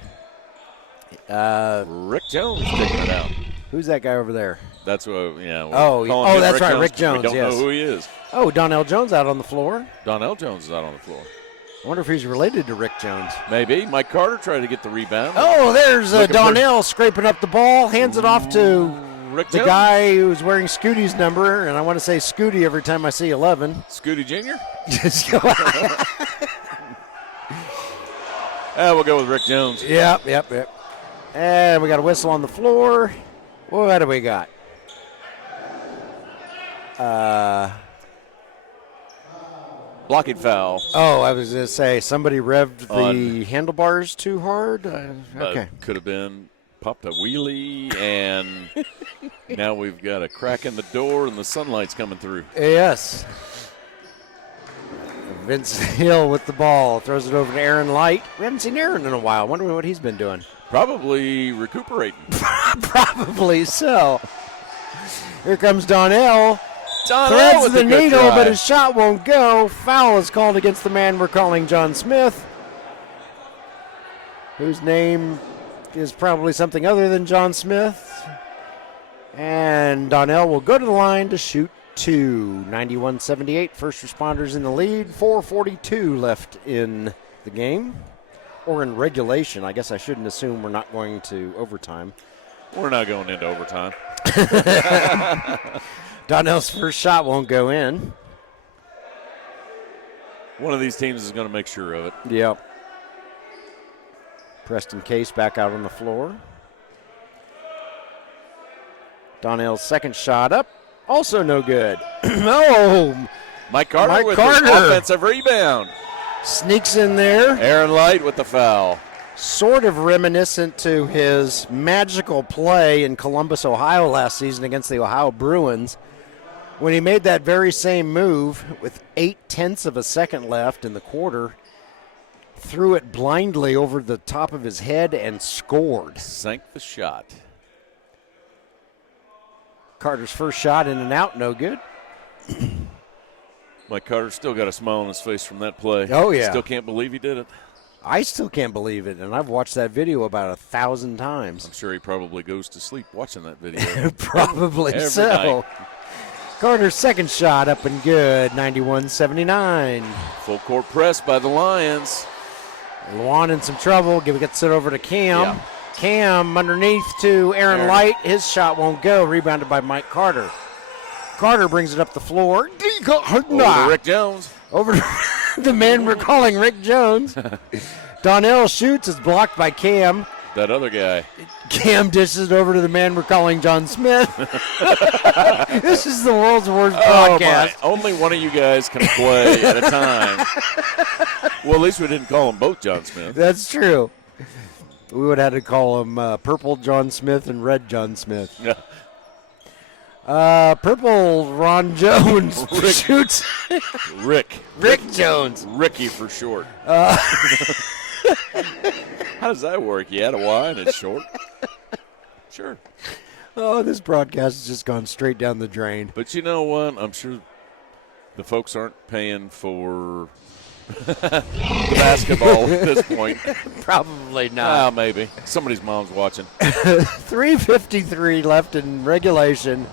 Rick Jones taking it out. Who's that guy over there? That's what, yeah. That's right, Rick Jones. We don't know who he is. Oh, Donnell Jones out on the floor. Donnell Jones is out on the floor. I wonder if he's related to Rick Jones. Maybe. Mike Carter tried to get the rebound. Oh, there's Donnell scraping up the ball, hands it off to Rick the Jones? guy who's wearing Scooty's number, and I want to say Scooty every time I see 11. Scooty Jr.? We'll go with Rick Jones. Yep. And we got a whistle on the floor. What do we got? Blocking foul. Oh, I was going to say somebody revved the handlebars too hard. Okay. Could have been popped a wheelie, and now we've got a crack in the door, and the sunlight's coming through. Yes. Vince Hill with the ball. Throws it over to Aaron Light. We haven't seen Aaron in a while. Wonder what he's been doing. Probably recuperating. Probably so. Here comes Donnell. Donnell threads the needle, but his shot won't go. Foul is called against the man we're calling John Smith. whose name is probably something other than John Smith. And Donnell will go to the line to shoot 2. 91-78, first responders in the lead. 4:42 left in the game. Or in regulation. I guess I shouldn't assume we're not going to overtime. We're not going into overtime. Donnell's first shot won't go in. One of these teams is going to make sure of it. Yep. Preston Case back out on the floor. Donnell's second shot up. Also no good. Oh, Mike Carter Mike with Carter. his offensive rebound. Sneaks in there. Aaron Light with the foul. Sort of reminiscent to his magical play in Columbus, Ohio last season against the Ohio Bruins when he made that very same move with 0.8 of a second left in the quarter, threw it blindly over the top of his head and scored. Sank the shot. Carter's first shot in and out, no good. Mike Carter still got a smile on his face from that play. Oh, yeah. Still can't believe he did it. I still can't believe it, and I've watched that video about 1,000 times. I'm sure he probably goes to sleep watching that video. Probably Every so. night. Carter's second shot up and good, 91-79. Full court press by the Lions. Luan in some trouble. Gets it over to Cam. Yeah. Cam underneath to Aaron Light. His shot won't go. Rebounded by Mike Carter. Carter brings it up the floor. Over to Rick Jones. Over to the man we're calling Rick Jones. Donnell shoots. Is blocked by Cam. That other guy. Cam dishes it over to the man we're calling John Smith. This is the world's worst Oh, broadcast. my. Only one of you guys can play at a time. Well, at least we didn't call them both John Smith. That's true. We would have had to call him Purple John Smith and Red John Smith. Yeah. Purple Ron Jones shoots. Rick Jones. Ricky for short. How does that work? You add a Y and it's short? Sure. Oh, this broadcast has just gone straight down the drain. But you know what? I'm sure the folks aren't paying for the basketball at this point. Probably not. Maybe. Somebody's mom's watching. 3:53 left in regulation.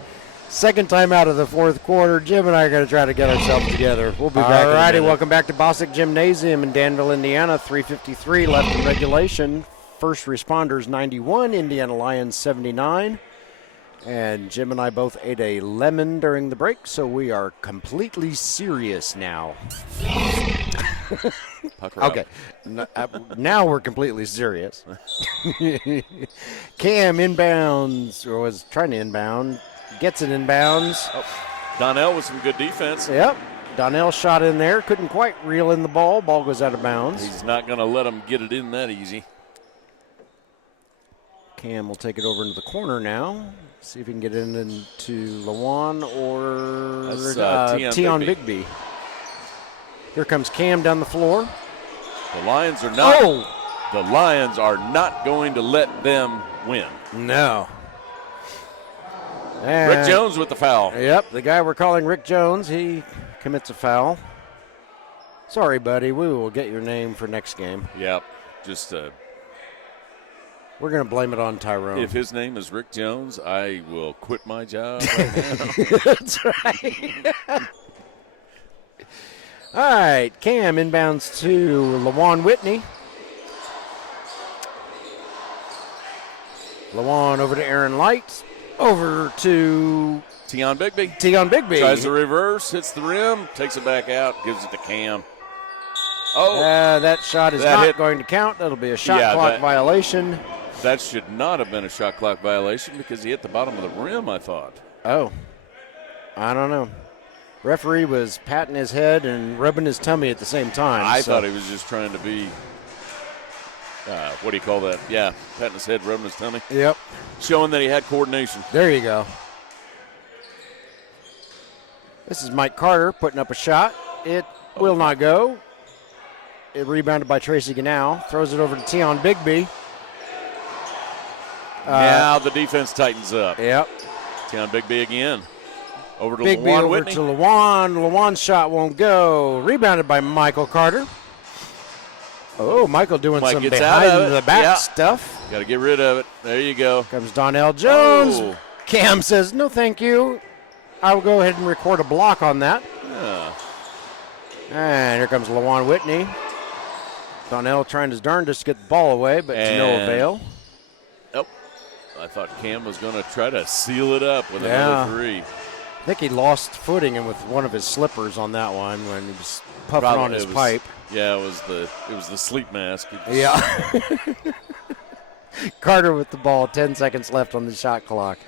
Second time out of the fourth quarter. Jim and I are going to try to get ourselves together. We'll be back. All righty, welcome back to Bosick Gymnasium in Danville, Indiana. 3:53 left in regulation. First responders 91, Indiana Lyons 79. And Jim and I both ate a lemon during the break, so we are completely serious now. Okay. Now we're completely serious. Cam inbounds, or was trying to inbound. Gets it inbounds. Oh, Donnell with some good defense. Yep. Donnell shot in there. Couldn't quite reel in the ball. Ball goes out of bounds. He's not going to let him get it in that easy. Cam will take it over into the corner now. See if he can get it into Lawan or Tion Bigby. Here comes Cam down the floor. The Lions are not. Oh! The Lions are not going to let them win. No. Rick Jones with the foul. Yep, the guy we're calling Rick Jones, he commits a foul. Sorry, buddy. We will get your name for next game. Yep. Just we're going to blame it on Tyrone. If his name is Rick Jones, I will quit my job right now. That's right. All right, Cam inbounds to Lawan Whitney. Lawan over to Aaron Light. Over to Tion Bigby. Tries the reverse, hits the rim, takes it back out, gives it to Cam. Oh, that shot is not going to count. That'll be a shot clock violation. That should not have been a shot clock violation because he hit the bottom of the rim, I thought. Oh, I don't know. Referee was patting his head and rubbing his tummy at the same time. I thought he was just trying to be, what do you call that? Yeah, patting his head, rubbing his tummy. Yep. Showing that he had coordination. There you go. This is Mike Carter putting up a shot. It will not go. It rebounded by Tracy Gannow. Throws it over to Tion Bigby. Now the defense tightens up. Yep. Tion Bigby again. Over to Bigby Lawan over Whitney. to Lawan. Lawan's shot won't go. Rebounded by Michael Carter. Oh, Michael doing Mike some gets out of behind it. the back Yeah. stuff. Got to get rid of it. There you go. Comes Donnell Jones. Oh. Cam says, no, thank you. I'll go ahead and record a block on that. Yeah. And here comes LaJuan Whitney. Donnell trying his darndest to get the ball away, but to no avail. Oh, I thought Cam was going to try to seal it up with another three. I think he lost footing and with one of his slippers on that one when he was puffing on his pipe. Yeah, it was the sleep mask. Yeah. Carter with the ball, 10 seconds left on the shot clock.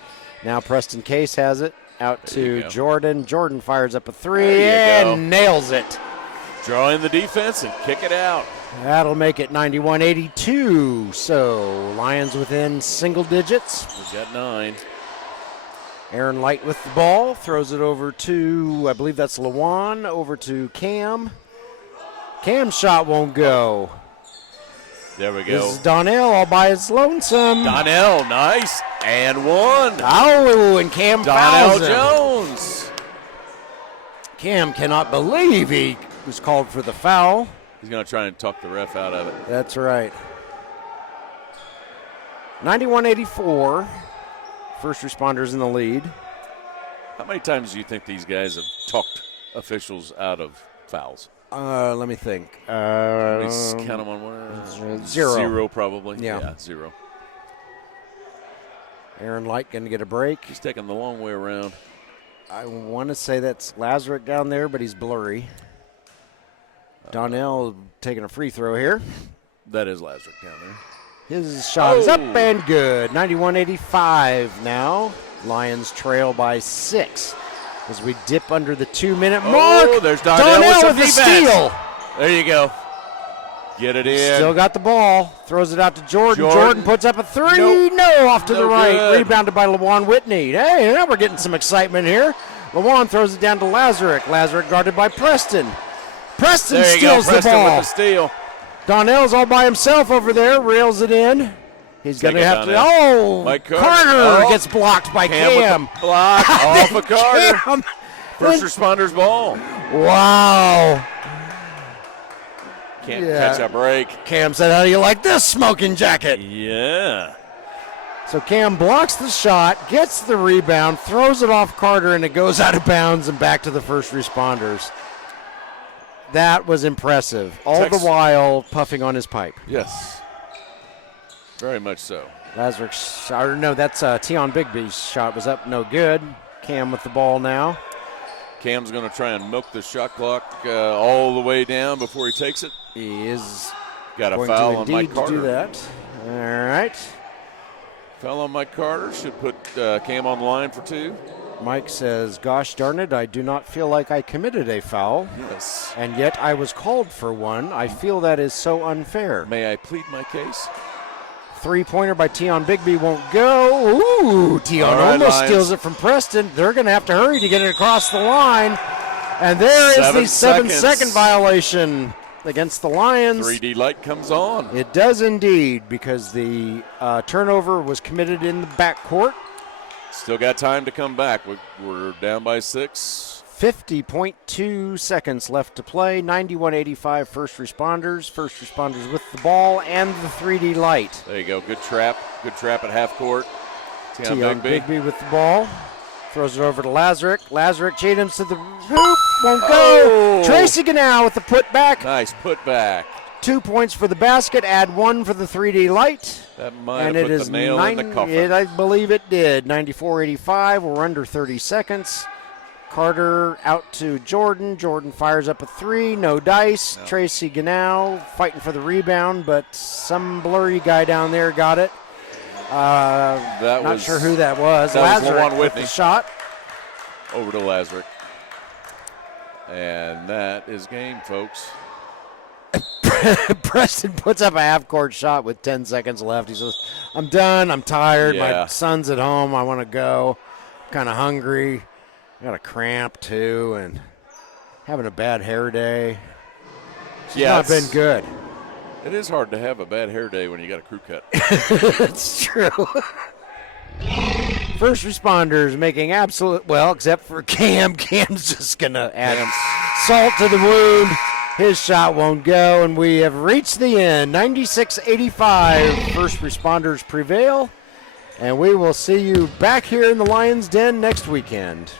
Now Preston Case has it out to Jordan. Jordan fires up a three and nails it. Drawing the defense and kick it out. That'll make it 91-82. So Lions within single digits. We got 9. Aaron Light with the ball, throws it over to, I believe that's LaJuan, over to Cam. Cam's shot won't go. There we go. This is Donnell all by his lonesome. Donnell, nice. And one. Oh, and Cam fouls him. Donnell Jones. Cam cannot believe he was called for the foul. He's going to try and talk the ref out of it. That's right. 91-84. First responders in the lead. How many times do you think these guys have talked officials out of fouls? Let me think. Let's count them on one. 0. 0 probably. Yeah. 0. Aaron Light going to get a break. He's taking the long way around. I want to say that's Lazarick down there, but he's blurry. Donnell taking a free throw here. That is Lazarick down there. His shot is up and good. 91-85 now. Lions trail by 6 as we dip under the 2-minute mark. Oh, there's Donnell with the steal. There you go. Get it in. Still got the ball. Throws it out to Jordan. Jordan puts up a three. Nope. No, off to the right. Good. Rebounded by LaJuan Whitney. Hey, now we're getting some excitement here. LaJuan throws it down to Lazarick. Lazarick guarded by Preston. Preston steals the ball. With the steal. Donnell's all by himself over there. Rails it in. He's going to have to. Oh, Mike Carter gets blocked by Cam. Block off of Carter. Cam. First responders ball. Wow. Can't catch a break. Cam said, how do you like this smoking jacket? Yeah. So Cam blocks the shot, gets the rebound, throws it off Carter, and it goes out of bounds and back to the first responders. That was impressive. All the while puffing on his pipe. Yes. Very much so. Lazarick's, or no, that's Tion Bigby's shot was up, no good. Cam with the ball now. Cam's going to try and milk the shot clock all the way down before he takes it. He is got a going foul to on Mike Carter. do that. All right. Foul on Mike Carter should put Cam on the line for 2. Mike says, gosh darn it, I do not feel like I committed a foul. Yes. And yet I was called for one. I feel that is so unfair. May I plead my case? Three-pointer by Tion Bigby won't go. Ooh, Tion almost steals it from Preston. They're going to have to hurry to get it across the line. And there is the 7-second violation against the Lions. 3D light comes on. It does indeed, because the turnover was committed in the backcourt. Still got time to come back. We're down by 6. 50.2 seconds left to play. 91-85 first responders. First responders with the ball and the 3D light. There you go. Good trap. Good trap at half court. Tion Bigby with the ball. Throws it over to Lazarick. Lazarick Cheatham's to the hoop. Won't go. Tracy Ganau with the putback. Nice putback. 2 points for the basket. Add 1 for the 3D light. That might have put the nail in the coffin. I believe it did. 94-85. We're under 30 seconds. Carter out to Jordan. Jordan fires up a 3. No dice. No. Tracy Ganau fighting for the rebound, but some blurry guy down there got it. Not sure who that was. Lazarick with the shot. Over to Lazarick. And that is game, folks. Preston puts up a half-court shot with 10 seconds left. He says, I'm done. I'm tired. My son's at home. I want to go. I'm kind of hungry. I got a cramp, too, and having a bad hair day. It's not been good. It is hard to have a bad hair day when you got a crew cut. That's true. First responders making absolute, well, except for Cam. Cam's just going to add salt to the wound. His shot won't go, and we have reached the end. 96-85, first responders prevail. And we will see you back here in the Lions Den next weekend.